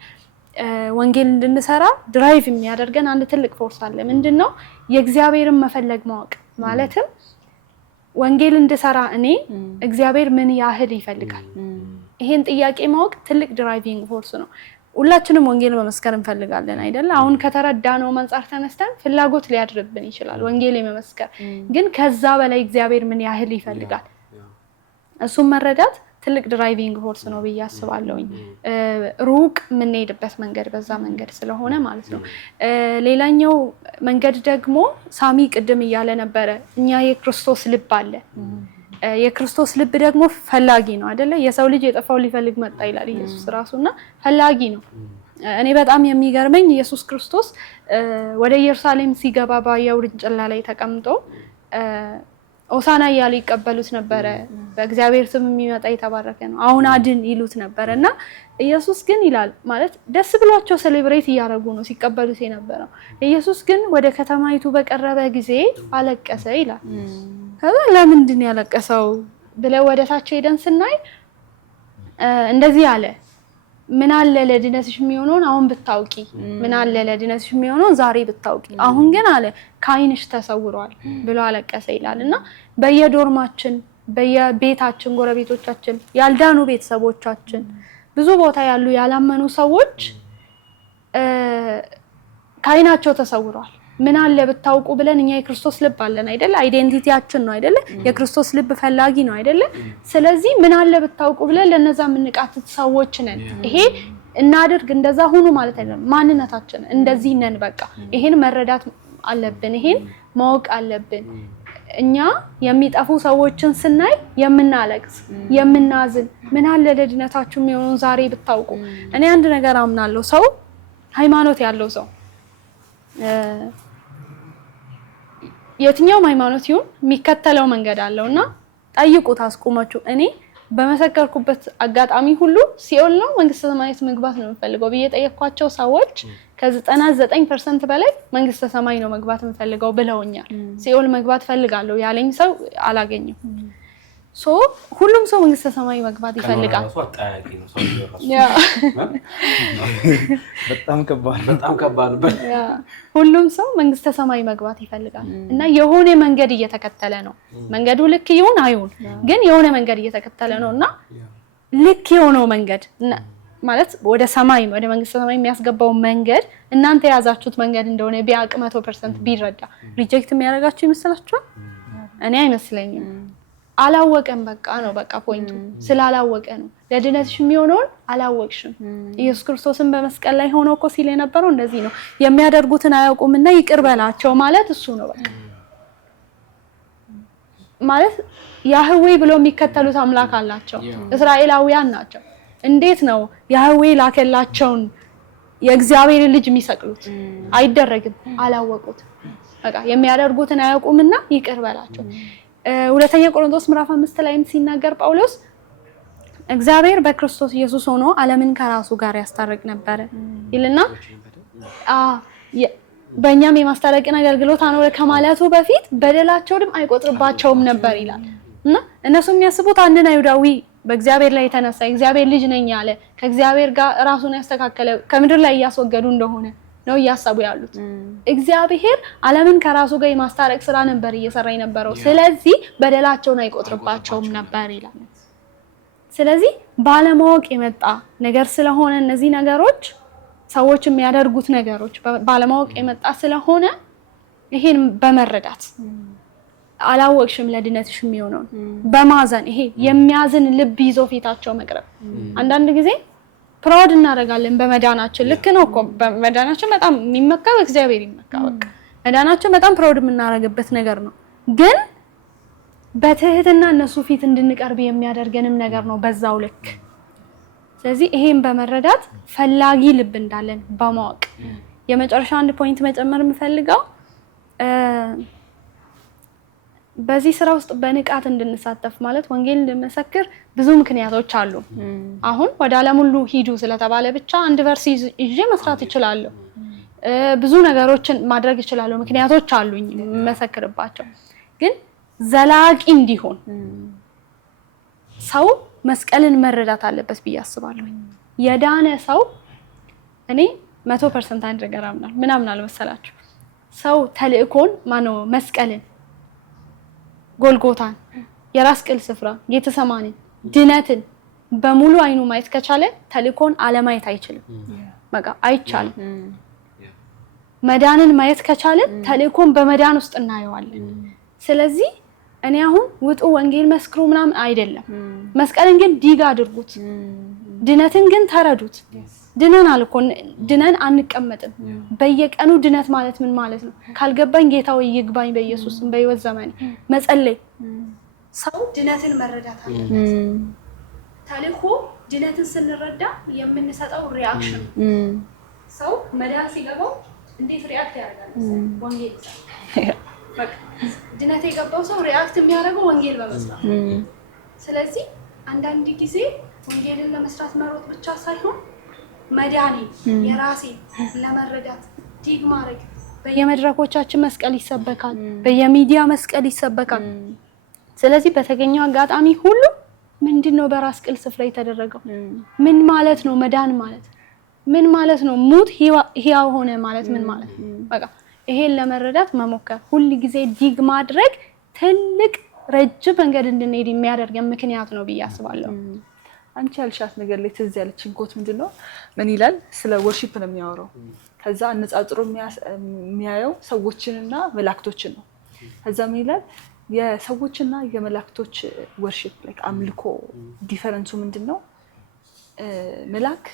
ወንጌል እንድንሰራ ድራይቭ የሚያደርገን አንድ ትልቅ ፎርስ አለ ምንድነው የእግዚአብሔርን መፈለግ ማወቅ ማለትም ወንጌል እንድሰራ እኔ እግዚአብሔር ምን ያህል ይፈልጋል ይሄን ጥያቄ ማወቅ ትልቅ ድራይቪንግ ፎርስ ነው ሁላችንም ወንጌል መመስከር እንፈልጋለን አይደል አሁን ከተረዳነው መንጻር ተነስተን ፍላጎት ሊያድርብን ይችላል ወንጌል የመመስከር ግን ከዛ በላይ እግዚአብሔር ምን ያህል ይፈልጋል እሱን መረዳት ትልቅ ድራይቪንግ ፎርስ ነው ብዬ አስባለሁኝ ሩቅ የምንሄድበት መንገድ በዛ መንገድ ስለሆነ ማለት ነው ሌላኛው መንገድ ደግሞ ሳሚ ቅድም እያለ ነበረ እኛ የክርስቶስ ልብ አለ የክርስቶስ ልብ ደግሞ ፈላጊ ነው አይደለ የሰው ልጅ የጠፋው ሊፈልግ መጣ ይላል ኢየሱስ ራሱና ፈላጊ ነው እኔ በጣም የሚገርመኝ ኢየሱስ ክርስቶስ ወደ ኢየሩሳሌም ሲገባ ባየው ውርንጭላ ላይ ተቀምጦ ኦሳና ያለ ይቀበሉት ነበር በእግዚአብሔር ስም የሚመጣ የተባረከ ነው አሁን አድን ይሉት ነበርና ኢየሱስ ግን ይላል ማለት ደስ ብሏቸው ሴሌብሬት ያደረጉ ነው ሲቀበሉት የነበረው ኢየሱስ ግን ወደ ከተማይቱ በቀረበ ጊዜ አለቀሰ ይላል ከዛ ለምንድን ያለቀሰው ብለው ወደታች ሄደን ስናይ እንደዚህ አለ ምን አለ ለድነትሽ የሚሆነውን አሁን ብታውቂ ምን አለ ለድነትሽ የሚሆነውን ዛሬ ብታውቂ አሁን ግን አለ ከዓይንሽ ተሰውሯል ብሎ አለቀሰ ይላልና በየዶርማችን በየቤታችን ጎረቤቶቻችን ያልዳኑ ቤተሰቦቻችን ብዙ ቦታ ያሉ ያላመኑ ሰዎች ከዓይናቸው ተሰውሯል ምን አለ ብታውቁ ብለን እኛ የክርስቶስ ልብ አለን አይደለ አይዴንቲቲያችን ነው አይደለ የክርስቶስ ልብ ፈላጊ ነው አይደለ ስለዚህ ምን አለ ብታውቁ ብለን ለነዛ ምንቃትት ሰዎች ነን ይሄ እናድርግ እንደዛ ሆኖ ማለት አይደለም ማንነታችን እንደዚህ ነን በቃ ይሄን መረዳት አለብን ይሄን ማወቅ አለብን እኛ የሚጠፉ ሰዎችን ስናይ የምናለቅስ የምናዝን ምን አለ ለድነታችሁ የሚሆነውን ዛሬ ብታውቁ እኔ አንድ ነገር አምናለሁ ሰው ሃይማኖት ያለው ሰው የትኛው ሃይማኖት ይሁን የሚከተለው መንገድ አለውና ጠይቁት አስቆማችሁ እኔ በመሰከርኩበት አጋጣሚ ሁሉ ሲኦል ነው መንግስተ ሰማያት መግባት ነው የምፈልገው በየጠየኳቸው ሰዎች ከ99% በላይ መንግስተ ሰማይ ነው መግባት የምፈልገው ብለውኛል ሲኦል መግባት ፈልጋለሁ ያለኝ ሰው አላገኘም ሶ ሁሉም ሰው መንግስተ ሰማይ መግባት ይፈልጋል ያ በጣም ከባድ ያ ሁሉም ሰው መንግስተ ሰማይ መግባት ይፈልጋል እና የሆነ መንገድ እየተከተለ ነው መንገዱ ልክ ይሁን አይሁን ግን የሆነ መንገድ እየተከተለ ነውና ልክ የሆነው መንገድ ማለት ወደ ሰማይ ወደ መንግስተ ሰማይ የሚያስገባው መንገድ እናንተ ያዛችሁት መንገድ እንደሆነ ቢያቅ 100% ቢረዳ ሪጀክት የሚያደርጋችሁ ይመስላችኋል እኔ አይመስለኝም አላወቀም በቃ ፖይንቱ ስላላወቀ ነው ለድነትሽ የሚሆነውን አላወቅሽም ኢየሱስ ክርስቶስን በመስቀል ላይ ሆኖ እኮ ሲል የነበረው እንደዚህ ነው የሚያደርጉትን አያውቁምና ይቅር በላቸው ማለት እሱ ነው በቃ ማለት ያህዌ ብሎ የሚከተሉት አምላክ አላቸው እስራኤላውያን ናቸው እንዴት ነው ያህዌ ላከላቸውን የእግዚአብሔር ልጅ የሚሰቅሉት አይደረግም አላወቁት በቃ የሚያደርጉትን አያውቁምና ይቅር በላቸው ሁለተኛ ቆሮንቶስ ምዕራፍ 5 ላይም ሲናገር ጳውሎስ እግዚአብሔር በክርስቶስ ኢየሱስ ሆኖ ዓለምን ከራሱ ጋር ያስታርቅ ነበር ይልና በእኛም የማስታረቅን አገልግሎት አኖረ ከማለቱ በፊት በደላቸውንም አይቆጥርባቸውም ነበር ይላል እና እነሱ የሚያስቡት አንድን አይሁዳዊ በእግዚአብሔር ላይ የተነሳ እግዚአብሔር ልጅ ነኝ ያለ ከእግዚአብሔር ጋር ራሱን ያስተካከለ ከምድር ላይ ያስወገዱ እንደሆነ ነው ያሳቡ ያሉት እግዚአብሔር ዓለምን ከራሱ ጋር የማስታረቅ ስራ ነበር እየሰራ የነበረው ስለዚህ በደላቸውን አይቆጥርባቸውም ነበር ይላል ስለዚህ ባለማወቅ የመጣ ነገር ስለሆነ እነዚህ ነገሮች ሰዎች የሚያደርጉት ነገሮች ባለማወቅ የመጣ ስለሆነ ይሄን በመረዳት አላወቅሽም ለድነትሽ የሚሆነው በማዘን ይሄ የሚያዝን ልብ ይዞ ፊታቸው መቅረብ አንዳንድ ጊዜ ፕራውድ እናደርጋለን በመዳናችን ልክ ነው እኮ በመዳናችን በጣም የሚመካው እግዚአብሔር ይመካው በቃ መዳናችን በጣም ፕራውድ የምናደርግበት ነገር ነው ግን በትህትና እነሱ ፊት እንድንቀርብ የሚያደርገንም ነገር ነው በዛው ልክ ስለዚህ ይሄን በመረዳት ፈላጊ ልብ እንዳለን በማወቅ የመጨረሻ አንድ ፖይንት መጨመር የምፈልገው በዚህ ስራ ውስጥ በንቃት እንድንሳተፍ ማለት ወንጌል እንድንመሰክር ብዙ ምክንያቶች አሉ አሁን ወደ ዓለም ሁሉ ሂዱ ስለተባለ ብቻ አንድ ቨርስ ይዤ መስራት እችላለሁ ብዙ ነገሮችን ማድረግ እችላለሁ ምክንያቶች አሉኝ መሰክርባቸው ግን ዘላቂ እንዲሆን ሰው መስቀልን መረዳት አለበት ብዬ አስባለሁ የዳነ ሰው እኔ 100% አንድ ነገር አምናለሁ ምን አምናለሁ መሰላችሁ ሰው ተልእኮን ማነው መስቀልን ጎልጎታን የራስ ቅል ስፍራ ጌተሰማኒ ድነትን በሙሉ አይኑ ማየት ከቻለ ተልእኮን አለማየት አይችልም በቃ አይቻልም መዳንን ማየት ከቻለ ተልእኮን በመዳን ውስጥ እናየዋለን ስለዚህ እኔ አሁን ውጡ ወንጌል መስክሩ ምናምን አይደለም መስቀልን ግን ዲጋ አድርጉት ድነትን ግን ተረዱት ድነናል እኮ ድነን አንቀመጥም በየቀኑ ድነት ማለት ምን ማለት ነው ካልገባኝ ጌታው ይግባኝ በኢየሱስም በሕይወት ዘመን መጸለይ ሰው ድነትን መረዳት አለበት ታልኮ ድነትን ስንረዳ የምንሰጠው ሪአክሽን ሰው መዳን ሲገባው እንዴት ሪአክት ያደርጋል ወንጌል በቃ ድነት የገባው ሰው ሪአክት የሚያደርገው ወንጌል በመስራት ስለዚህ አንዳንድ ጊዜ ወንጌልን ለመስራት መሮጥ ብቻ ሳይሆን መዳኒ የራሴ ለመረዳት ዲግ ማድረግ በየመድረኮቻችን መስቀል ይሰበካል በየሚዲያ መስቀል ይሰበካል ስለዚህ በተገኘው አጋጣሚ ሁሉ ምንድነው በራስ ቅል ስፍራ የተደረገው? ምን ማለት ነው መዳን ማለት? ምን ማለት ነው ሙት ሕያው ሆነ ማለት ምን ማለት ነው? በቃ ይሄን ለመረዳት መሞከር ሁሉ ጊዜ ዲግ ማድረግ ትልቅ ረጅም መንገድ እንድንሄድ የሚያደርገን ምክንያት ነው ብዬ አስባለሁ። አንቺ ያልሻት ነገር ላይ ትዝ ያለችኝ ኮት ምንድነው? ምን ይላል? ስለ ወርሺፕ ነው የሚያወራው። ከዛ አነጻጽሮ የሚያየው ሰዎችንና መላእክቶችን ነው። ከዛ ምን ይላል? የሰዎችና የመላእክቶች ወርሺፕ ላይክ አምልኮ ዲፈረንሱ ምንድነው? መላእክ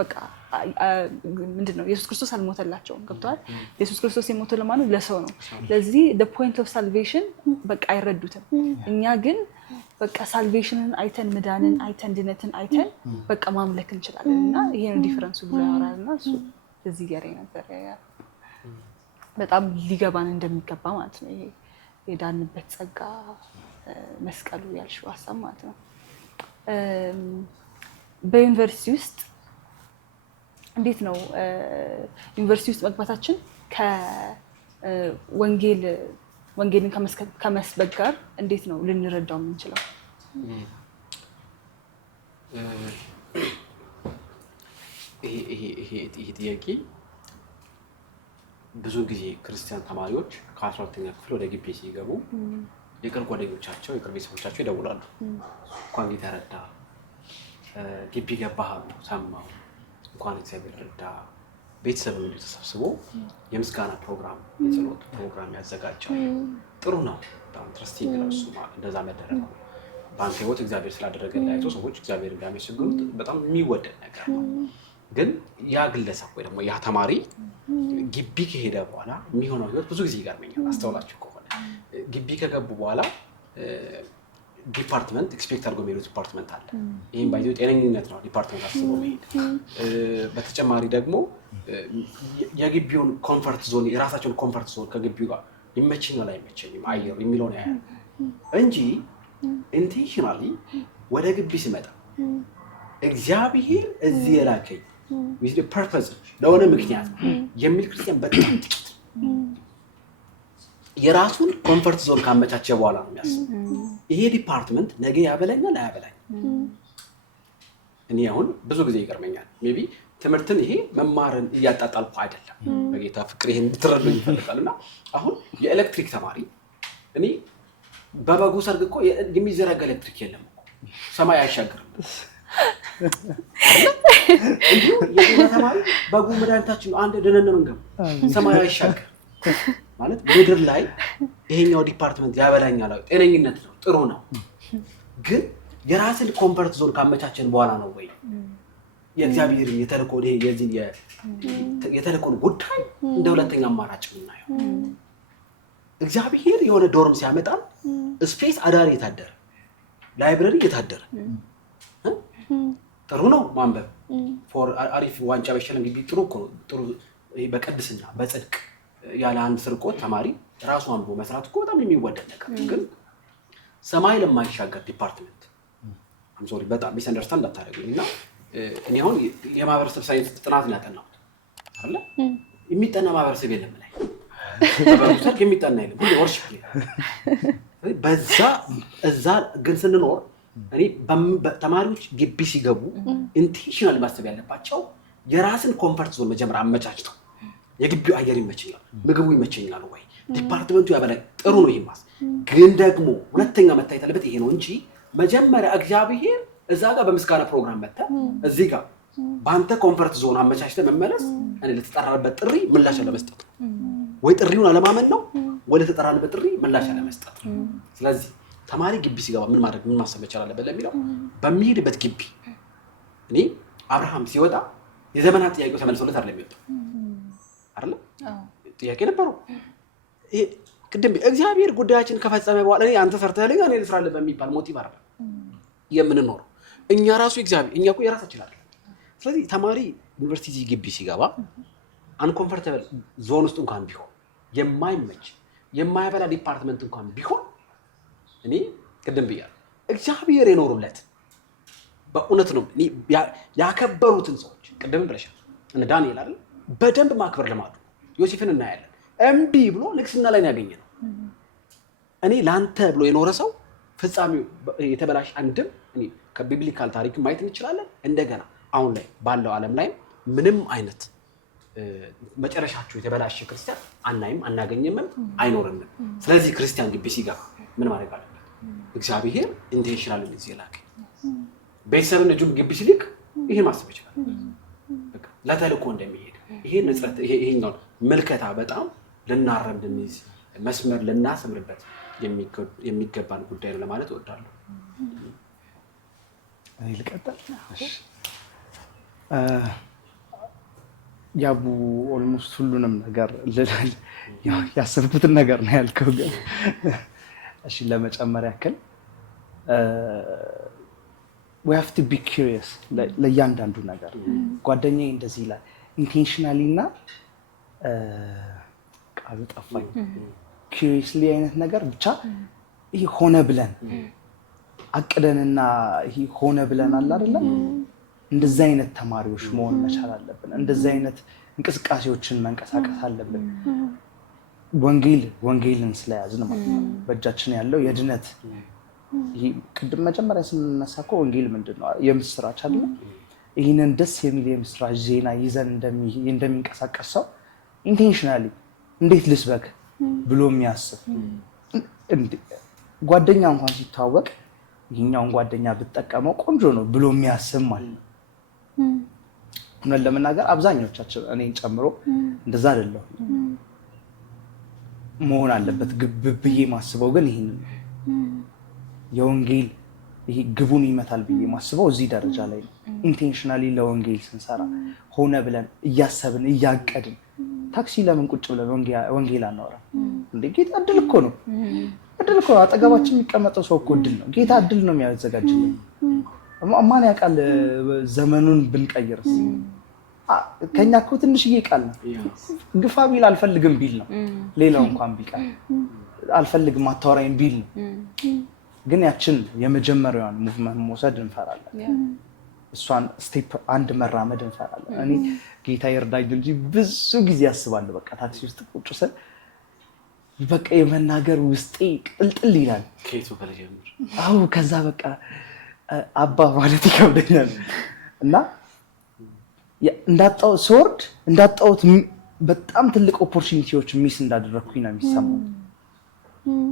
በቃ ምንድነው ኢየሱስ ክርስቶስ አልሞተላቸውም። ገብቷል? ኢየሱስ ክርስቶስ የሞተው ለማን ነው? ለሰው ነው። ለዚህ the point of salvation በቃ አይረዱትም። እኛ ግን በቃ ሳልቬሽንን አይተን መዳንን አይተን ድነትን አይተን በቃ ማምለክ እንችላለን። እና ይሄ ነው ዲፈረንሱ ብሎ ያወራልና እሱ እዚህ ጋር ነበር በጣም ሊገባን እንደሚገባ ማለት ነው። ይሄ የዳንበት ጸጋ መስቀሉ ያልሽው ሀሳብ ማለት ነው። በዩኒቨርሲቲ ውስጥ እንዴት ነው ዩኒቨርሲቲ ውስጥ መግባታችን ወንጌልን ከመስበክ ጋር እንዴት ነው ልንረዳው የምንችለው? ይሄ ጥያቄ ብዙ ጊዜ ክርስቲያን ተማሪዎች ከ12ኛ ክፍል ወደ ግቢ ሲገቡ የቅርብ ጓደኞቻቸው የቅርብ ቤተሰቦቻቸው ይደውላሉ። እንኳን ጌታ ረዳ፣ ግቢ ገባህ ሰማሁ፣ እንኳን እግዚአብሔር ረዳ። ቤተሰብም ተሰብስቦ የምስጋና ፕሮግራም የጸሎት ፕሮግራም ያዘጋጃል። ጥሩ ነው፣ በጣም ኢንትረስቲንግ ነው። እሱ እንደዛ መደረግ ነው። በአንተ ህይወት እግዚአብሔር ስላደረገላቸው ሰዎች እግዚአብሔር እንዲያመሰግኑት በጣም የሚወደድ ነገር ነው። ግን ያ ግለሰብ ወይ ደግሞ ያ ተማሪ ግቢ ከሄደ በኋላ የሚሆነው ህይወት ብዙ ጊዜ ይገርመኛል። አስተውላችሁ ከሆነ ግቢ ከገቡ በኋላ ዲፓርትመንት ኤክስፔክት አድርጎ የሚሄዱ ዲፓርትመንት አለ። ይህም ባይዘው ጤነኝነት ነው ዲፓርትመንት አስበው መሄድ። በተጨማሪ ደግሞ የግቢውን ኮምፈርት ዞን የራሳቸውን ኮምፈርት ዞን ከግቢው ጋር ይመችኛል አይመቸኝም አየሩ የሚለውን ያያል እንጂ ኢንቴንሽናሊ ወደ ግቢ ሲመጣ እግዚአብሔር እዚህ የላከኝ with the purpose ለሆነ ምክንያት የሚል ክርስቲያን በጣም ጥቂት የራሱን ኮምፈርት ዞን ካመቻቸ በኋላ ነው የሚያስበው ይሄ ዲፓርትመንት ነገ ያበላኛል አያበላኝ። እኔ አሁን ብዙ ጊዜ ይገርመኛል። ሜቢ ትምህርትን ይሄ መማርን እያጣጣልኩ አይደለም፣ በጌታ ፍቅር ይሄን እንድትረዱኝ ይፈልጋልና አሁን የኤሌክትሪክ ተማሪ እኔ በበጉ ሰርግ እኮ የሚዘረጋ ኤሌክትሪክ የለም እኮ ሰማይ አይሻገርም። እንዲሁ የጤና ተማሪ በጉ መድኃኒታችን አንድ ደነነ መንገብ ሰማይ አይሻገር ማለት ምድር ላይ ይሄኛው ዲፓርትመንት ያበላኛል ጤነኝነት ነው ጥሩ ነው። ግን የራስን ኮምፈርት ዞን ካመቻቸን በኋላ ነው ወይ የእግዚአብሔርን የተልእኮ የዚህ የተልእኮን ጉዳይ እንደ ሁለተኛ አማራጭ የምናየው? እግዚአብሔር የሆነ ዶርም ሲያመጣን ስፔስ አዳሪ የታደረ ላይብረሪ የታደረ ጥሩ ነው ማንበብ ፎር አሪፍ ዋንጫ በሸለም ግቢ ጥሩ እኮ ጥሩ በቅድስና በጽድቅ ያለ አንድ ስርቆት ተማሪ ራሱ አንብቦ መስራት እኮ በጣም የሚወደድ ነገር። ግን ሰማይ ለማይሻገር ዲፓርትመንት አም ሶሪ በጣም ሚስአንደርስታንድ እንዳታደርጉኝና እኔ አሁን የማህበረሰብ ሳይንስ ጥናት ነው ያጠናሁት አይደል? የሚጠና ማህበረሰብ የለም ላይ በበሩት የሚጠና የለም ሁሉ ወርሺፕ በዛ እዛ ግን ስንኖር እኔ ተማሪዎች ግቢ ሲገቡ ኢንቴንሽናል ማሰብ ያለባቸው የራስን ኮምፈርት ዞን መጀመሪያ አመቻችተው የግቢው አየር ይመቸኛል፣ ምግቡ ይመቸኛል ወይ ዲፓርትመንቱ ያበላይ ጥሩ ነው ይማስ። ግን ደግሞ ሁለተኛ መታየት ያለበት ይሄ ነው እንጂ መጀመሪያ እግዚአብሔር እዛ ጋር በምስጋና ፕሮግራም መጣ እዚህ ጋር በአንተ ኮምፈርት ዞን አመቻችተህ መመለስ እኔ ለተጠራበት ጥሪ ምላሽ ለመስጠት ወይ ጥሪውን አለማመን ነው ወይ ለተጠራበት ጥሪ ምላሽ ለመስጠት። ስለዚህ ተማሪ ግቢ ሲገባ ምን ማድረግ ምን ማሰብ ይችላል ለበለ የሚለው በሚሄድበት ግቢ እኔ አብርሃም ሲወጣ የዘመናት ጥያቄው ተመልሶለት አይደለም የሚወጣው አይደል? ጥያቄ ነበረው። ይሄ ቅድም እግዚአብሔር ጉዳያችን ከፈጸመ በኋላ እኔ አንተ ሰርተህልኝ እኔ ልስራልህ በሚባል ሞቲቭ አይደለም የምንኖረው። እኛ ራሱ እግዚአብሔር እኛ እኮ የራሳችን አይደል። ስለዚህ ተማሪ ዩኒቨርሲቲ ግቢ ሲገባ አንኮምፎርታብል ዞን ውስጥ እንኳን ቢሆን የማይመች የማይበላ ዲፓርትመንት እንኳን ቢሆን እኔ ቅድም ብያለሁ እግዚአብሔር የኖሩለት በእውነት ነው ያከበሩትን ሰዎች ቅድም ብለሻል እነ ዳንኤል አይደል በደንብ ማክበር ለማዱ ዮሴፍን እናያለን። እምቢ ብሎ ንግስና ላይ ያገኘ ነው። እኔ ለአንተ ብሎ የኖረ ሰው ፍጻሜው የተበላሽ አንድም እኔ ከቢብሊካል ታሪክ ማየት እንችላለን። እንደገና አሁን ላይ ባለው ዓለም ላይ ምንም አይነት መጨረሻቸው የተበላሸ ክርስቲያን አናይም፣ አናገኝምም፣ አይኖርንም። ስለዚህ ክርስቲያን ግቢ ሲገባ ምን ማድረግ አለበት? እግዚአብሔር ኢንቴንሽናል እንደዚህ ላከ። ቤተሰብን ልጁን ግቢ ሲልክ ይሄን ማሰብ ይችላል። በቃ ለተልእኮ እንደሚሄድ ይሄ ንጽረት ይሄኛው መልከታ በጣም ልናረም እንደዚህ መስመር ልናሰምርበት የሚገባን ጉዳይ ነው ለማለት እወዳለሁ። እኔ ልቀጥል። ያቡ ኦልሞስት ሁሉንም ነገር ያሰብኩትን ነገር ነው ያልከው። ግን እሺ ለመጨመር ያክል we have to be curious ለእያንዳንዱ ነገር። ጓደኛዬ እንደዚህ ይላል ኢንቴንሽናሊ እና ቃሉ ጠፋኝ curiously አይነት ነገር ብቻ ይሄ ሆነ ብለን አቅደንና ይሄ ሆነ ብለን አለ አይደለም እንደዚህ አይነት ተማሪዎች መሆን መቻል አለብን። እንደዚህ አይነት እንቅስቃሴዎችን መንቀሳቀስ አለብን። ወንጌልን ስለያዝን ማለት ነው። በእጃችን ያለው የድነት ይሄ ቅድም መጀመሪያ ስንነሳ እኮ ወንጌል ምንድነው? የምስራች አይደል? ይሄንን ደስ የሚል የምስራች ዜና ይዘን እንደሚንቀሳቀስ ሰው ኢንቴንሽናሊ እንዴት ልስበክ ብሎ የሚያስብ ጓደኛ እንኳን ሲታወቅ ይሄኛውን ጓደኛ ብትጠቀመው ቆንጆ ነው ብሎ የሚያስብ ማለት ነው። እውነት ለመናገር አብዛኞቻችን እኔን ጨምሮ እንደዛ አይደለም መሆን አለበት ብዬ ማስበው። ግን ይሄን የወንጌል ይሄ ግቡን ይመታል ብዬ ማስበው እዚህ ደረጃ ላይ ነው። ኢንቴንሽናሊ ለወንጌል ስንሰራ ሆነ ብለን እያሰብን እያቀድን ታክሲ ለምን ቁጭ ብለን ወንጌል አናወራም እንዴ? ጌታ እድል እኮ ነው። እድል እኮ አጠገባችን የሚቀመጠው ሰው እኮ እድል ነው። ጌታ እድል ነው የሚያዘጋጅልን። ማን ያውቃል ዘመኑን ብንቀይርስ? ከኛ እኮ ትንሽዬ ቃል ነው። ግፋ ቢል አልፈልግም ቢል ነው። ሌላው እንኳን ቢቀር አልፈልግም አታወራኝ ቢል ነው። ግን ያችን የመጀመሪያዋን ሙቭመንት መውሰድ እንፈራለን። እሷን ስቴፕ አንድ መራመድ እንፈራለን። እኔ ጌታ ይርዳኝ እንጂ ብዙ ጊዜ አስባለሁ። በቃ ታክሲ ውስጥ ቁጭ ስል በቃ የመናገር ውስጤ ቅልጥል ይላል። ከየቱ ከለጀምር አው ከዛ በቃ አባ ማለት ይከብደኛል እና እንዳጣው ስወርድ እንዳጣውት በጣም ትልቅ ኦፖርቹኒቲዎች ሚስ እንዳደረኩኝ ነው የሚሰማው።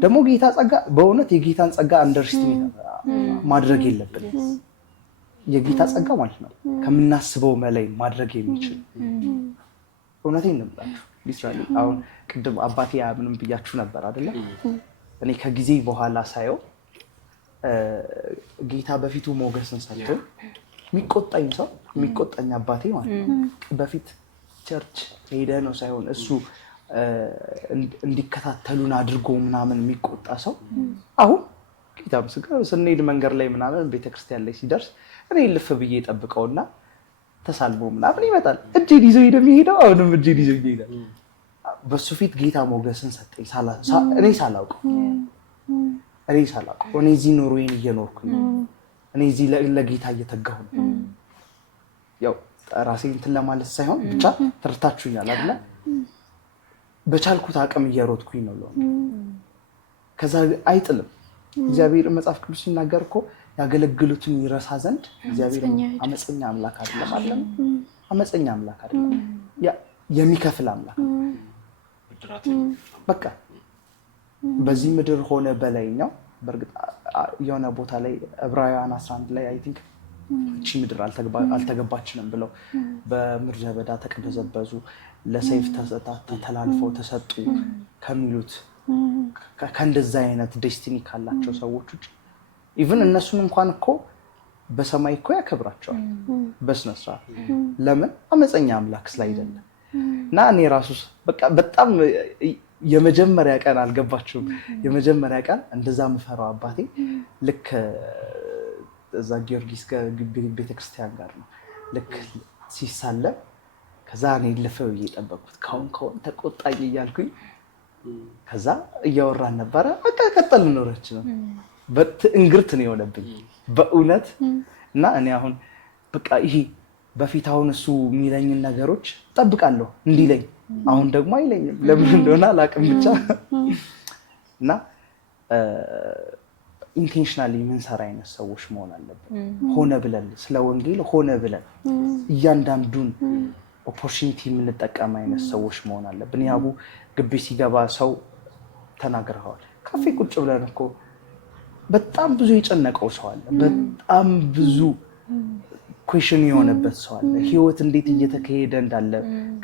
ደግሞ ጌታ ጸጋ በእውነት የጌታን ጸጋ አንደርስቲሜት ማድረግ የለብንም። የጌታ ጸጋ ማለት ነው ከምናስበው በላይ ማድረግ የሚችል እውነቴን ነው የምላችሁ። ሊትራሊ አሁን ቅድም አባቴ ምንም ብያችሁ ነበር አይደለ? እኔ ከጊዜ በኋላ ሳየው ጌታ በፊቱ ሞገስን ሰጥቶ የሚቆጣኝ አባቴ ማለት ነው በፊት ቸርች ሄደ ነው ሳይሆን እሱ እንዲከታተሉን አድርጎ ምናምን የሚቆጣ ሰው አሁን ጌታ ምስክር ስንሄድ መንገድ ላይ ምናምን ቤተክርስቲያን ላይ ሲደርስ እኔ ልፍ ብዬ ጠብቀውና ተሳልሞ ምናምን ይመጣል። እጄን ይዞ የሚሄደው አሁንም እጄን ይዞ ይሄዳል። በሱ ፊት ጌታ ሞገስን ሰጠኝ። እኔ ሳላውቀው እኔ እዚህ ኖሮዬን እየኖርኩ ነው። እኔ እዚህ ለጌታ እየተጋሁ ነው። ያው ራሴን እንትን ለማለት ሳይሆን ብቻ ተርታችሁኛል አይደለ? በቻልኩት አቅም እየሮጥኩኝ ነው። ከዛ አይጥልም። እግዚአብሔር መጽሐፍ ቅዱስ ሲናገር እኮ ያገለግሉትን ይረሳ ዘንድ እግዚአብሔር አመፀኛ አምላክ አይደለም አይደል? አመፀኛ አምላክ አይደለም፣ የሚከፍል አምላክ። በቃ በዚህ ምድር ሆነ በላይኛው በእርግጥ የሆነ ቦታ ላይ ዕብራውያን 11 ላይ አይ ቲንክ እቺ ምድር አልተገባችንም ብለው በምድረ በዳ ተቀበዘበዙ፣ ለሰይፍ ተላልፈው ተሰጡ ከሚሉት ከእንደዛ አይነት ዴስቲኒ ካላቸው ሰዎች ውጭ ኢቭን እነሱን እንኳን እኮ በሰማይ እኮ ያከብራቸዋል በስነ ስርዓት። ለምን? አመፀኛ አምላክ ስላይደለ። እና እኔ ራሱ በቃ በጣም የመጀመሪያ ቀን አልገባችሁም። የመጀመሪያ ቀን እንደዛ ምፈራው አባቴ ልክ እዛ ጊዮርጊስ ቤተክርስቲያን ጋር ነው ልክ ሲሳለም፣ ከዛ እኔ ልፈው እየጠበቅኩት ካሁን ተቆጣኝ እያልኩኝ ከዛ እያወራን ነበረ። በቃ ቀጠል ኖረች ነው በትንግርት ነው የሆነብኝ በእውነት። እና እኔ አሁን በቃ ይሄ በፊት አሁን እሱ የሚለኝን ነገሮች ጠብቃለሁ እንዲለኝ፣ አሁን ደግሞ አይለኝም። ለምን እንደሆነ አላውቅም ብቻ። እና ኢንቴንሽናሊ የምንሰራ አይነት ሰዎች መሆን አለብን። ሆነ ብለን ስለ ወንጌል ሆነ ብለን እያንዳንዱን ኦፖርቹኒቲ የምንጠቀም አይነት ሰዎች መሆን አለብን። ያቡ ግቢ ሲገባ ሰው ተናግረዋል። ካፌ ቁጭ ብለን እኮ በጣም ብዙ የጨነቀው ሰው አለ። በጣም ብዙ ኩዌሽን የሆነበት ሰው አለ። ህይወት እንዴት እየተካሄደ እንዳለ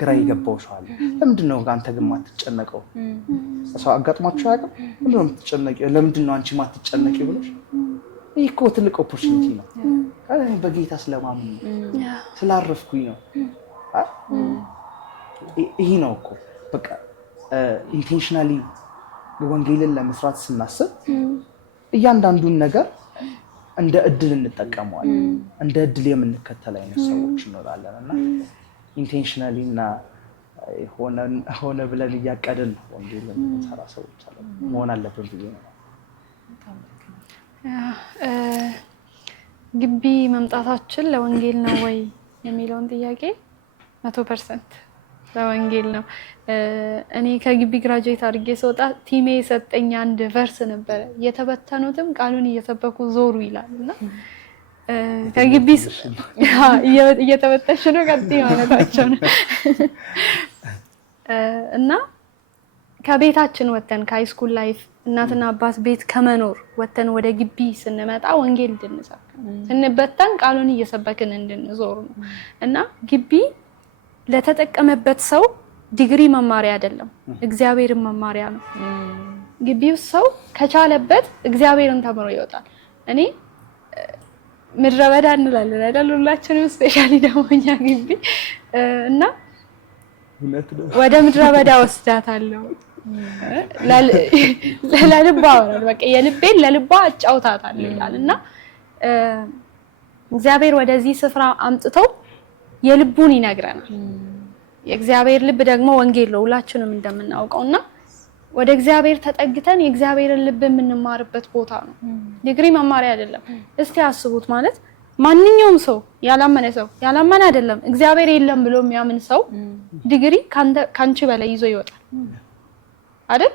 ግራ የገባው ሰው አለ። ለምንድን ነው አንተ ግን ማትጨነቀው? ሰው አጋጥሟችሁ አያውቅም? ምንድን ነው የምትጨነቂው? ለምንድን ነው አንቺ ማትጨነቂው ብለሽ? ይህ እኮ ትልቅ ኦፖርቹኒቲ ነው። በጌታ ስለማምን ስላረፍኩኝ ነው። ይሄ ነው እኮ በቃ ኢንቴንሽናሊ ወንጌልን ለመስራት ስናስብ እያንዳንዱን ነገር እንደ እድል እንጠቀመዋለን። እንደ እድል የምንከተል አይነት ሰዎች እንኖራለን እና ኢንቴንሽናሊ እና ሆነ ብለን እያቀድን ወንጌልን የምንሰራ ሰዎች መሆን አለብን ብዬ ነው። ግቢ መምጣታችን ለወንጌል ነው ወይ የሚለውን ጥያቄ 100% ለወንጌል ነው። እኔ ከግቢ ግራጁዌት አድርጌ ስወጣ ቲሜ የሰጠኝ አንድ ቨርስ ነበረ። የተበተኑትም ቃሉን እየሰበኩ ዞሩ ይላል እና ከግቢ እየተበተሽ ነው ቀጥይ ማለታቸው ነው እና ከቤታችን ወተን ከሃይስኩል ላይፍ እናትና አባት ቤት ከመኖር ወተን ወደ ግቢ ስንመጣ ወንጌል እንድንሰብክ ስንበተን ቃሉን እየሰበክን እንድንዞር ነው እና ግቢ ለተጠቀመበት ሰው ዲግሪ መማሪያ አይደለም፣ እግዚአብሔርን መማሪያ ነው። ግቢው ሰው ከቻለበት እግዚአብሔርን ተምሮ ይወጣል። እኔ ምድረ በዳ እንላለን አይደል? ሁላችንም ስፔሻሊ ደግሞ እኛ ግቢ እና ወደ ምድረ በዳ ወስዳታለሁ ለልቧ ወራል በቃ የልቤን ለልቧ አጫውታታለሁ ይላል እና እግዚአብሔር ወደዚህ ስፍራ አምጥተው የልቡን ይነግረናል። የእግዚአብሔር ልብ ደግሞ ወንጌል ነው ሁላችንም እንደምናውቀውና ወደ እግዚአብሔር ተጠግተን የእግዚአብሔርን ልብ የምንማርበት ቦታ ነው። ዲግሪ መማሪያ አይደለም። እስቲ አስቡት ማለት ማንኛውም ሰው ያላመነ አይደለም እግዚአብሔር የለም ብሎ የሚያምን ሰው ዲግሪ ካንቺ በላይ ይዞ ይወጣል አይደል?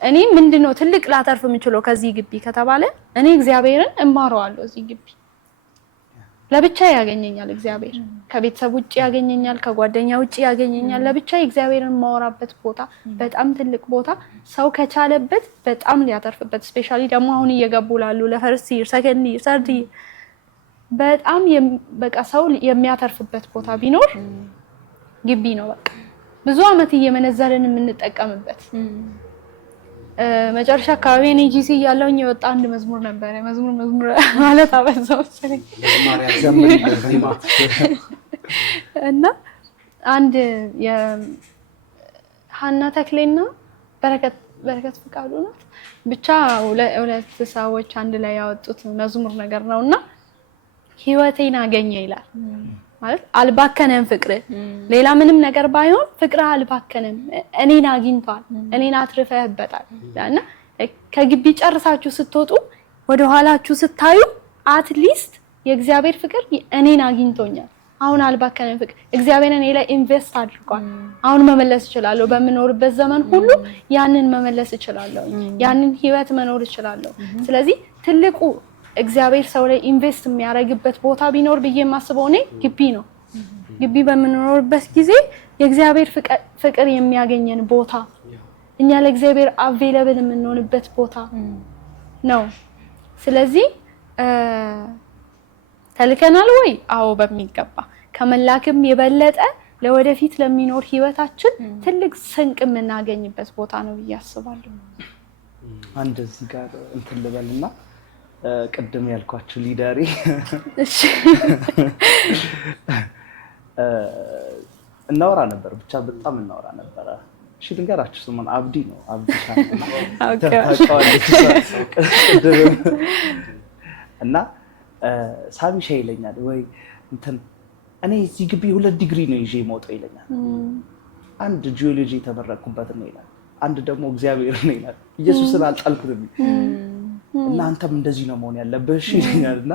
እኔ ምንድነው ትልቅ ላተርፍ የምችለው ከዚህ ግቢ ከተባለ እኔ እግዚአብሔርን እማረዋለሁ። እዚህ ግቢ ለብቻ ያገኘኛል እግዚአብሔር። ከቤተሰብ ውጪ ያገኘኛል፣ ከጓደኛ ውጪ ያገኘኛል። ለብቻ እግዚአብሔርን ማወራበት ቦታ በጣም ትልቅ ቦታ፣ ሰው ከቻለበት በጣም ሊያተርፍበት ስፔሻሊ ደግሞ አሁን እየገቡ ላሉ ለፈርስት ይር ሰከንድ ይር ሰርድ ይር በጣም በቃ ሰው የሚያተርፍበት ቦታ ቢኖር ግቢ ነው። በቃ ብዙ አመት እየመነዘርን የምንጠቀምበት መጨረሻ አካባቢ እኔ ጂሲ ያለውኝ የወጣ አንድ መዝሙር ነበር። መዝሙር ማለት አበዛው ስለኝ እና አንድ የሃና ተክሌና በረከት ፍቃዱ ናት ብቻ ሁለት ሰዎች አንድ ላይ ያወጡት መዝሙር ነገር ነውና ህይወቴን አገኘ ይላል። ማለት አልባከነም ፍቅር ሌላ ምንም ነገር ባይሆን ፍቅር አልባከነም፣ እኔን አግኝቷል፣ እኔን አትርፈህበታል እና ከግቢ ጨርሳችሁ ስትወጡ ወደ ኋላችሁ ስታዩ አትሊስት የእግዚአብሔር ፍቅር እኔን አግኝቶኛል፣ አሁን አልባከነም ፍቅር እግዚአብሔር እኔ ላይ ኢንቨስት አድርጓል፣ አሁን መመለስ እችላለሁ፣ በመኖርበት ዘመን ሁሉ ያንን መመለስ እችላለሁ፣ ያንን ህይወት መኖር እችላለሁ። ስለዚህ ትልቁ እግዚአብሔር ሰው ላይ ኢንቨስት የሚያደርግበት ቦታ ቢኖር ብዬ የማስበው እኔ ግቢ ነው። ግቢ በምንኖርበት ጊዜ የእግዚአብሔር ፍቅር የሚያገኘን ቦታ፣ እኛ ለእግዚአብሔር አቬለብል የምንሆንበት ቦታ ነው። ስለዚህ ተልከናል ወይ? አዎ በሚገባ። ከመላክም የበለጠ ለወደፊት ለሚኖር ህይወታችን ትልቅ ስንቅ የምናገኝበት ቦታ ነው ብዬ አስባለሁ። አንድ እዚህ ጋር እንትን ልበልና ቅድም ያልኳችሁ ሊደሪ እናወራ ነበር፣ ብቻ በጣም እናወራ ነበር። እሺ ልንገራችሁ ስሙን አብዲ ነው። አብዲ እና ሳሚሻ ይለኛል ወይ እንትን እኔ እዚህ ግቢ 2 ዲግሪ ነው ይዤ የምወጣው ይለኛል። አንድ ጂኦሎጂ የተመረኩበት ነው ይላል፣ አንድ ደግሞ እግዚአብሔር ነው ይላል። ኢየሱስን አልጣልኩትም እና አንተም እንደዚህ ነው መሆን ያለብህ ይለኛልና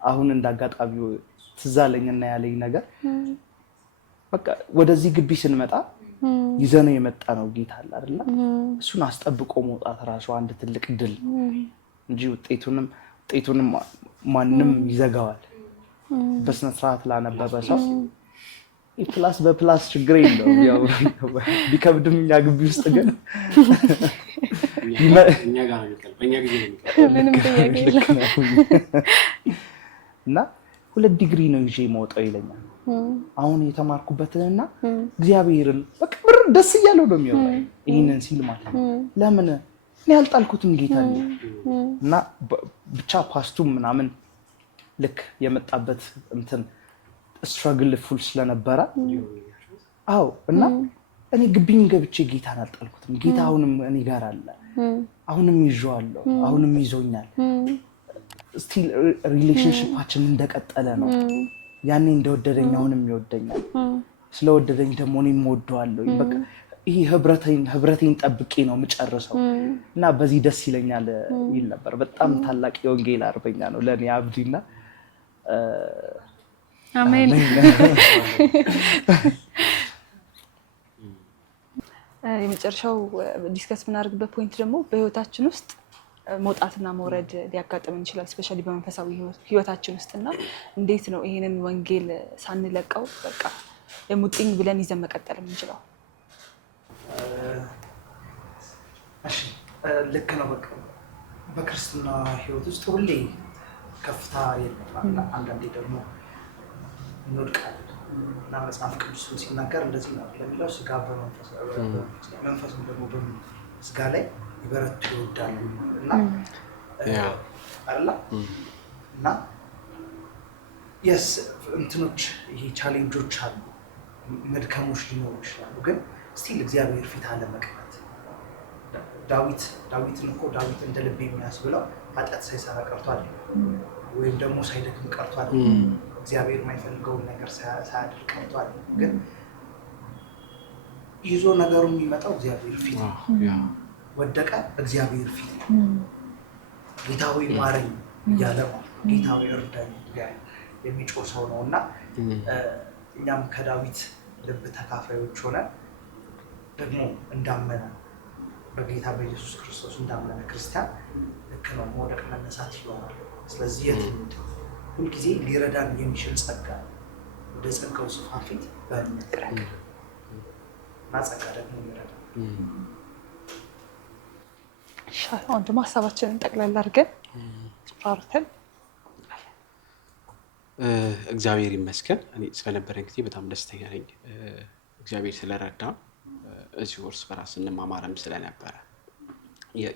አሁን እንዳጋጣሚው ትዝ አለኝና ያለኝ ነገር በቃ ወደዚህ ግቢ ስንመጣ ይዘነው የመጣ ነው ጌታ አለ አይደል? እሱን አስጠብቆ መውጣት ራሱ አንድ ትልቅ ድል እንጂ ውጤቱንም ማንም ይዘጋዋል። በስነ ስርዓት ላነበበ ሰው ፕላስ በፕላስ ችግር የለውም። ያው ቢከብድም እኛ ግቢ ውስጥ ግን እኛ ጋር ነው በእኛ ጊዜ ነው ምንም ጥያቄ የለም። እና 2 ዲግሪ ነው ይዤ የምወጣው ይለኛል። አሁን የተማርኩበትንና እግዚአብሔርን በቃ ደስ እያለው ነው የሚወጣው ይሄንን ሲል ማለት ነው። ለምን እኔ ያልጣልኩትን ጌታ ነው እና ብቻ ፓስቱም ምናምን ልክ የመጣበት እንትን ስትራግል ፉል ስለነበረ አዎ እና እኔ ግቢኝ ገብቼ ጌታን አልጣልኩትም። ጌታ አሁንም እኔ ጋር አለ። አሁንም ይዤዋለሁ። አሁንም ይዞኛል። ስቲል ሪሌሽንሺፓችን እንደቀጠለ ነው። ያኔ እንደወደደኝ አሁንም ይወደኛል። ስለወደደኝ ደግሞ እኔም እወደዋለሁ። በቃ ይሄ ህብረቴን ጠብቄ ነው የምጨርሰው እና በዚህ ደስ ይለኛል ይል ነበር። በጣም ታላቅ የወንጌል አርበኛ ነው ለእኔ አብዲና። አሜን። የመጨረሻው ዲስከስ የምናደርግበት ፖይንት ደግሞ በህይወታችን ውስጥ መውጣትና መውረድ ሊያጋጥመን ይችላል። ስፔሻሊ በመንፈሳዊ ህይወታችን ውስጥ እና እንዴት ነው ይሄንን ወንጌል ሳንለቀው በቃ የሙጥኝ ብለን ይዘን መቀጠል የምንችለው? እሺ ልክ ነው። በቃ በክርስትና ህይወት ውስጥ ሁሌ ከፍታ የለም። አንዳንዴ ደግሞ እንወድቃለን እና መጽሐፍ ቅዱስን ሲናገር እንደዚህ ነው ለሚለው ስጋ በመንፈስ መንፈስም ደግሞ በስጋ ላይ ይበረቱ ይወዳሉ እና አይደል እና እንትኖች ይሄ ቻሌንጆች አሉ፣ መድከሞች ሊኖሩ ይችላሉ። ግን ስቲል እግዚአብሔር ፊት አለመቅረት ዳዊትን እኮ ዳዊት እንደ ልብ የሚያስብለው ኃጢአት ሳይሰራ ቀርቷል ወይም ደግሞ ሳይደክም ቀርቷል። እግዚአብሔር የማይፈልገውን ነገር ሳያደርግ ቀርቷል። ግን ይዞ ነገሩ የሚመጣው እግዚአብሔር ፊት ነው። ወደቀ እግዚአብሔር ፊት ነው። ጌታ ሆይ ማረኝ እያለ ጌታ ሆይ እርዳኝ የሚጮህ ሰው ነው እና እኛም ከዳዊት ልብ ተካፋዮች ሆነን ደግሞ እንዳመነ በጌታ በኢየሱስ ክርስቶስ እንዳመነ ክርስቲያን ልክ ነው መውደቅ መነሳት ይሆናል። ስለዚህ የትውልድ ሁልጊዜ ሊረዳን የሚችል ጸጋ ወደ ጸጋው ዙፋን ፊት በመቅረብ እና ጸጋ ደግሞ ይረዳል። አሁን ደግሞ ሀሳባችንን ጠቅላላ አድርገን ፓርተን እግዚአብሔር ይመስገን። እኔ ስለነበረን ጊዜ በጣም ደስተኛ ነኝ። እግዚአብሔር ስለረዳ እዚሁ እርስ በራስ እንማማርም ስለነበረ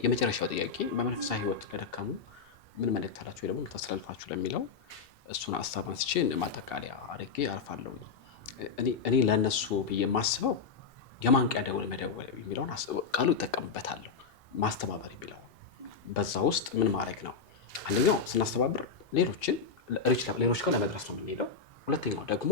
የመጨረሻው ጥያቄ በመንፈሳዊ ህይወት ለደከሙ ምን መልእክት አላችሁ ወይ ደግሞ ልታስተላልፋችሁ ለሚለው እሱን ሀሳብ አንስቼ ማጠቃለያ አድርጌ አልፋለሁ። እኔ ለእነሱ ብዬ የማስበው የማንቂያ ደወል መደወል የሚለውን ቃሉ እጠቀምበታለሁ። ማስተባበር የሚለው በዛ ውስጥ ምን ማድረግ ነው? አንደኛው ስናስተባብር ሌሎች ጋር ለመድረስ ነው የምንሄደው። ሁለተኛው ደግሞ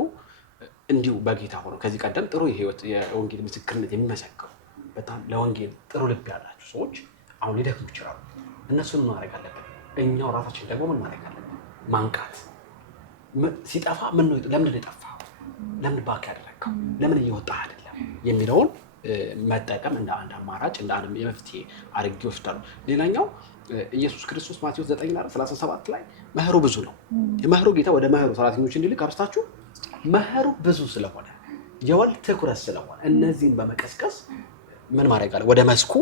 እንዲሁ በጌታ ሆኖ ከዚህ ቀደም ጥሩ የህይወት የወንጌል ምስክርነት የሚመሰክሩ በጣም ለወንጌል ጥሩ ልብ ያላቸው ሰዎች አሁን ሊደክሙ ይችላሉ። እነሱን ማድረግ አለብን። እኛው ራሳችን ደግሞ ምን ማድረግ አለብን? ማንቃት። ሲጠፋ ለምን የጠፋው? ለምን ባክ ያደረግከው? ለምን እየወጣ አይደለም የሚለውን መጠቀም እንደ አንድ አማራጭ እንደ አንድ የመፍትሄ አድርጌ ወስዳሉ። ሌላኛው ኢየሱስ ክርስቶስ ማቴዎስ 9:37 ላይ መህሩ ብዙ ነው። የመህሩ ጌታ ወደ መህሩ ሰራተኞች እንዲልክ አርስታችሁ መህሩ ብዙ ስለሆነ የወል ትኩረት ስለሆነ እነዚህን በመቀስቀስ ምን ማድረግ አለ? ወደ መስኩ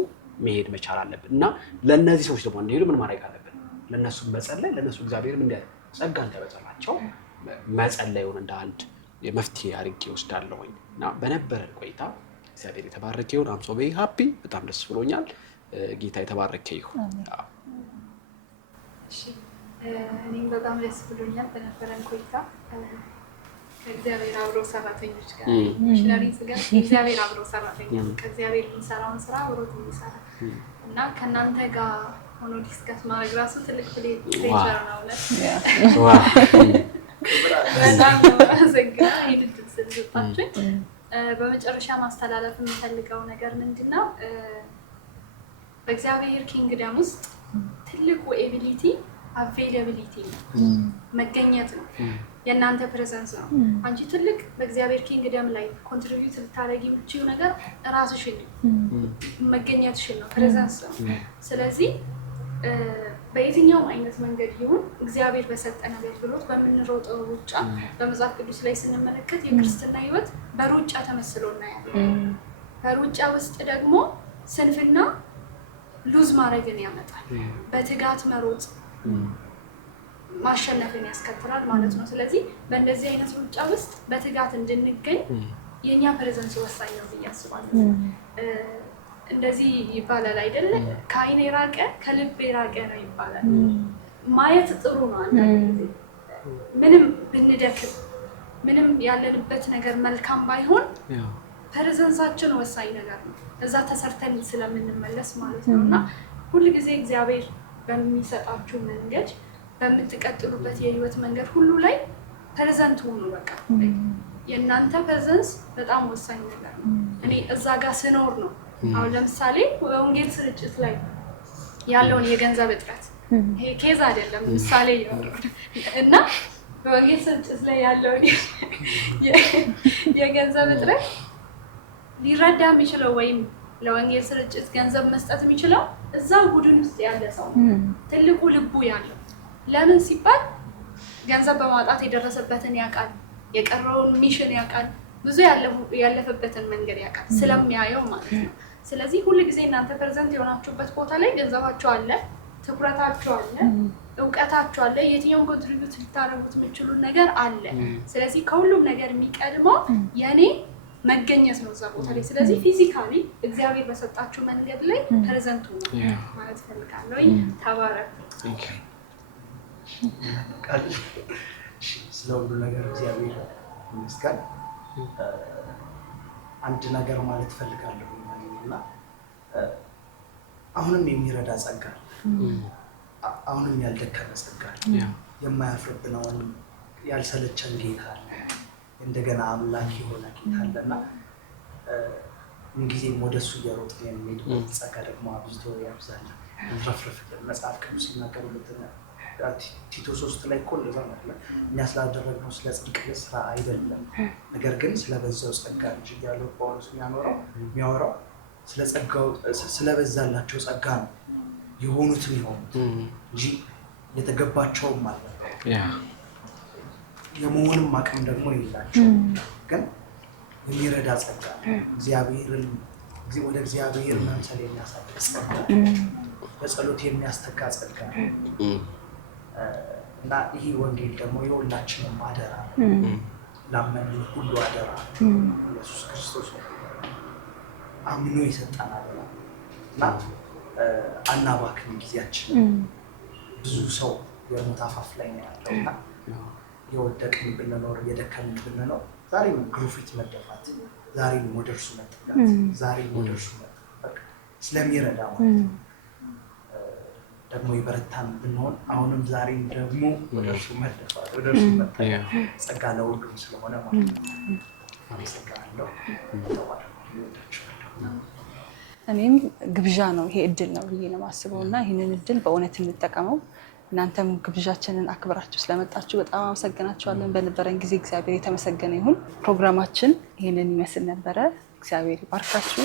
መሄድ መቻል አለብን እና ለእነዚህ ሰዎች ደግሞ እንዲሄዱ ምን ማድረግ አለብን? ለእነሱ መጸለይ፣ ለእነሱ እግዚአብሔርም እንደ ጸጋ እንዲያበዛላቸው መጸለዩን እንደ አንድ የመፍትሄ አድርጌ ወስዳለሁኝ እና በነበረን ቆይታ እግዚአብሔር የተባረከ ይሁን። አም ሶ ቬሪ ሃፒ። በጣም ደስ ብሎኛል። ጌታ የተባረከ ይሁን። እሺ እኔም በጣም ደስ ብሎኛል በነበረን ቆይታ ከእግዚአብሔር አብሮ ሰራተኞች ጋር ሚሽነሪ ጋር እግዚአብሔር አብሮ ሰራተኛ ከእግዚአብሔር የሚሰራውን ስራ አብሮት የሚሰራ እና ከእናንተ ጋር ሆኖ ዲስከስ ማድረግ ራሱ ትልቅ ፕሌጀር ነው። በጣም ዘጋ ሄድት ስለሰጣችሁኝ በመጨረሻ ማስተላለፍ የምፈልገው ነገር ምንድነው? በእግዚአብሔር ኪንግደም ውስጥ ትልቁ ኤቢሊቲ አቬይላቢሊቲ ነው፣ መገኘት ነው። የእናንተ ፕሬዘንስ ነው። አንቺ ትልቅ በእግዚአብሔር ኪንግደም ላይ ኮንትሪቢዩት ልታደርጊ የምትችይው ነገር ራስሽን መገኘትሽን ነው፣ ፕሬዘንስ ነው። ስለዚህ በየትኛውም አይነት መንገድ ይሁን እግዚአብሔር በሰጠን አገልግሎት በምንሮጠው ሩጫ በመጽሐፍ ቅዱስ ላይ ስንመለከት የክርስትና ህይወት በሩጫ ተመስሎ እናያለን። በሩጫ ውስጥ ደግሞ ስንፍና ሉዝ ማድረግን ያመጣል። በትጋት መሮጥ ማሸነፍን ያስከትላል ማለት ነው። ስለዚህ በእንደዚህ አይነት ሩጫ ውስጥ በትጋት እንድንገኝ የኛ ፕሬዘንስ ወሳኝ ነው ብዬ አስባለሁ። እንደዚህ ይባላል አይደለ? ከአይን የራቀ ከልብ የራቀ ነው ይባላል። ማየት ጥሩ ነው። አንዳንድ ጊዜ ምንም ብንደክም ምንም ያለንበት ነገር መልካም ባይሆን ፕሬዘንሳችን ወሳኝ ነገር ነው። እዛ ተሰርተን ስለምንመለስ ማለት ነው። እና ሁልጊዜ እግዚአብሔር በሚሰጣችሁ መንገድ በምትቀጥሉበት የህይወት መንገድ ሁሉ ላይ ፕሬዘንት ሁኑ። በቃ የእናንተ ፕሬዘንስ በጣም ወሳኝ ነገር ነው። እኔ እዛ ጋር ስኖር ነው። አሁን ለምሳሌ በወንጌል ስርጭት ላይ ያለውን የገንዘብ እጥረት ይሄ ኬዝ አይደለም፣ ምሳሌ እና በወንጌል ስርጭት ላይ ያለውን የገንዘብ እጥረት ሊረዳ የሚችለው ወይም ለወንጌል ስርጭት ገንዘብ መስጠት የሚችለው እዛው ቡድን ውስጥ ያለ ሰው ትልቁ ልቡ ያለው። ለምን ሲባል ገንዘብ በማውጣት የደረሰበትን ያውቃል፣ የቀረውን ሚሽን ያውቃል፣ ብዙ ያለፈበትን መንገድ ያውቃል ስለሚያየው ማለት ነው። ስለዚህ ሁልጊዜ እናንተ ፕሬዘንት የሆናችሁበት ቦታ ላይ ገንዘባችሁ አለ፣ ትኩረታችሁ አለ፣ እውቀታችሁ አለ፣ የትኛውን ኮንትሪቢዩት ልታደርጉት የምችሉት ነገር አለ። ስለዚህ ከሁሉም ነገር የሚቀድመው የኔ መገኘት ነው እዛ ቦታ ላይ። ስለዚህ ፊዚካሊ እግዚአብሔር በሰጣችሁ መንገድ ላይ ፕሬዘንት ሁኑ ማለት ፈልጋለሁ። ተባረክ። ስለ ሁሉ ነገር እግዚአብሔር ይመስገን። አንድ ነገር ማለት ፈልጋለሁ እና አሁንም የሚረዳ ጸጋ፣ አሁንም ያልደከመ ጸጋ፣ የማያፍርብን አሁንም ያልሰለቸን ጌታ አለ። እንደገና አምላክ የሆነ ጌታ አለና ምንጊዜም ወደሱ እየሮጥን የሚሄድበት ጸጋ ደግሞ አብዝቶ ያብዛል፣ ይትረፍረፍልን። መጽሐፍ ቅዱስ ሲናገር ቲቶ 3 ላይ እኮ እንደዛ ነው። እኛ ስላደረግነው ስለ ጽድቅ ስራ አይደለም፣ ነገር ግን ስለበዛው ጸጋ እንጂ ያለው ጳውሎስ የሚያወራው ስለ ጸጋው ስለበዛላቸው ጸጋ ነው የሆኑትን የሆኑት እንጂ የተገባቸውም ማለት ነው። የመሆንም አቅም ደግሞ የሌላቸው ግን የሚረዳ ጸጋ፣ እግዚአብሔርን ወደ እግዚአብሔር መምሰል የሚያሳድግ ጸጋ፣ በጸሎት የሚያስተጋ ጸጋ እና ይህ ወንጌል ደግሞ የሁላችንም አደራ፣ ላመንን ሁሉ አደራ። ኢየሱስ ክርስቶስ አምኖ የሰጠን አደራ እና አናባክን ጊዜያችን። ብዙ ሰው የሞት አፋፍ ላይ ነው ያለው እና የወደቅን ብንኖር የደከምን ብንኖር ዛሬም ግሩፊት መደፋት፣ ዛሬም ወደ እርሱ መጠጋት፣ ዛሬም ወደ እርሱ መጠጋት ስለሚረዳ ማለት ነው። ደግሞ የበረታን ብንሆን አሁንም ዛሬም ደግሞ ወደ እርሱ መደፋት፣ ወደ እርሱ መጠጋት ጸጋ ለሁሉም ስለሆነ ማለት ነው። አመሰግናለሁ። እኔም ግብዣ ነው ይሄ እድል ነው ብዬ ነው የማስበው እና ይህንን እድል በእውነት እንጠቀመው። እናንተም ግብዣችንን አክብራችሁ ስለመጣችሁ በጣም አመሰግናችኋለን። በነበረን ጊዜ እግዚአብሔር የተመሰገነ ይሁን። ፕሮግራማችን ይህንን ይመስል ነበረ። እግዚአብሔር ይባርካችሁ።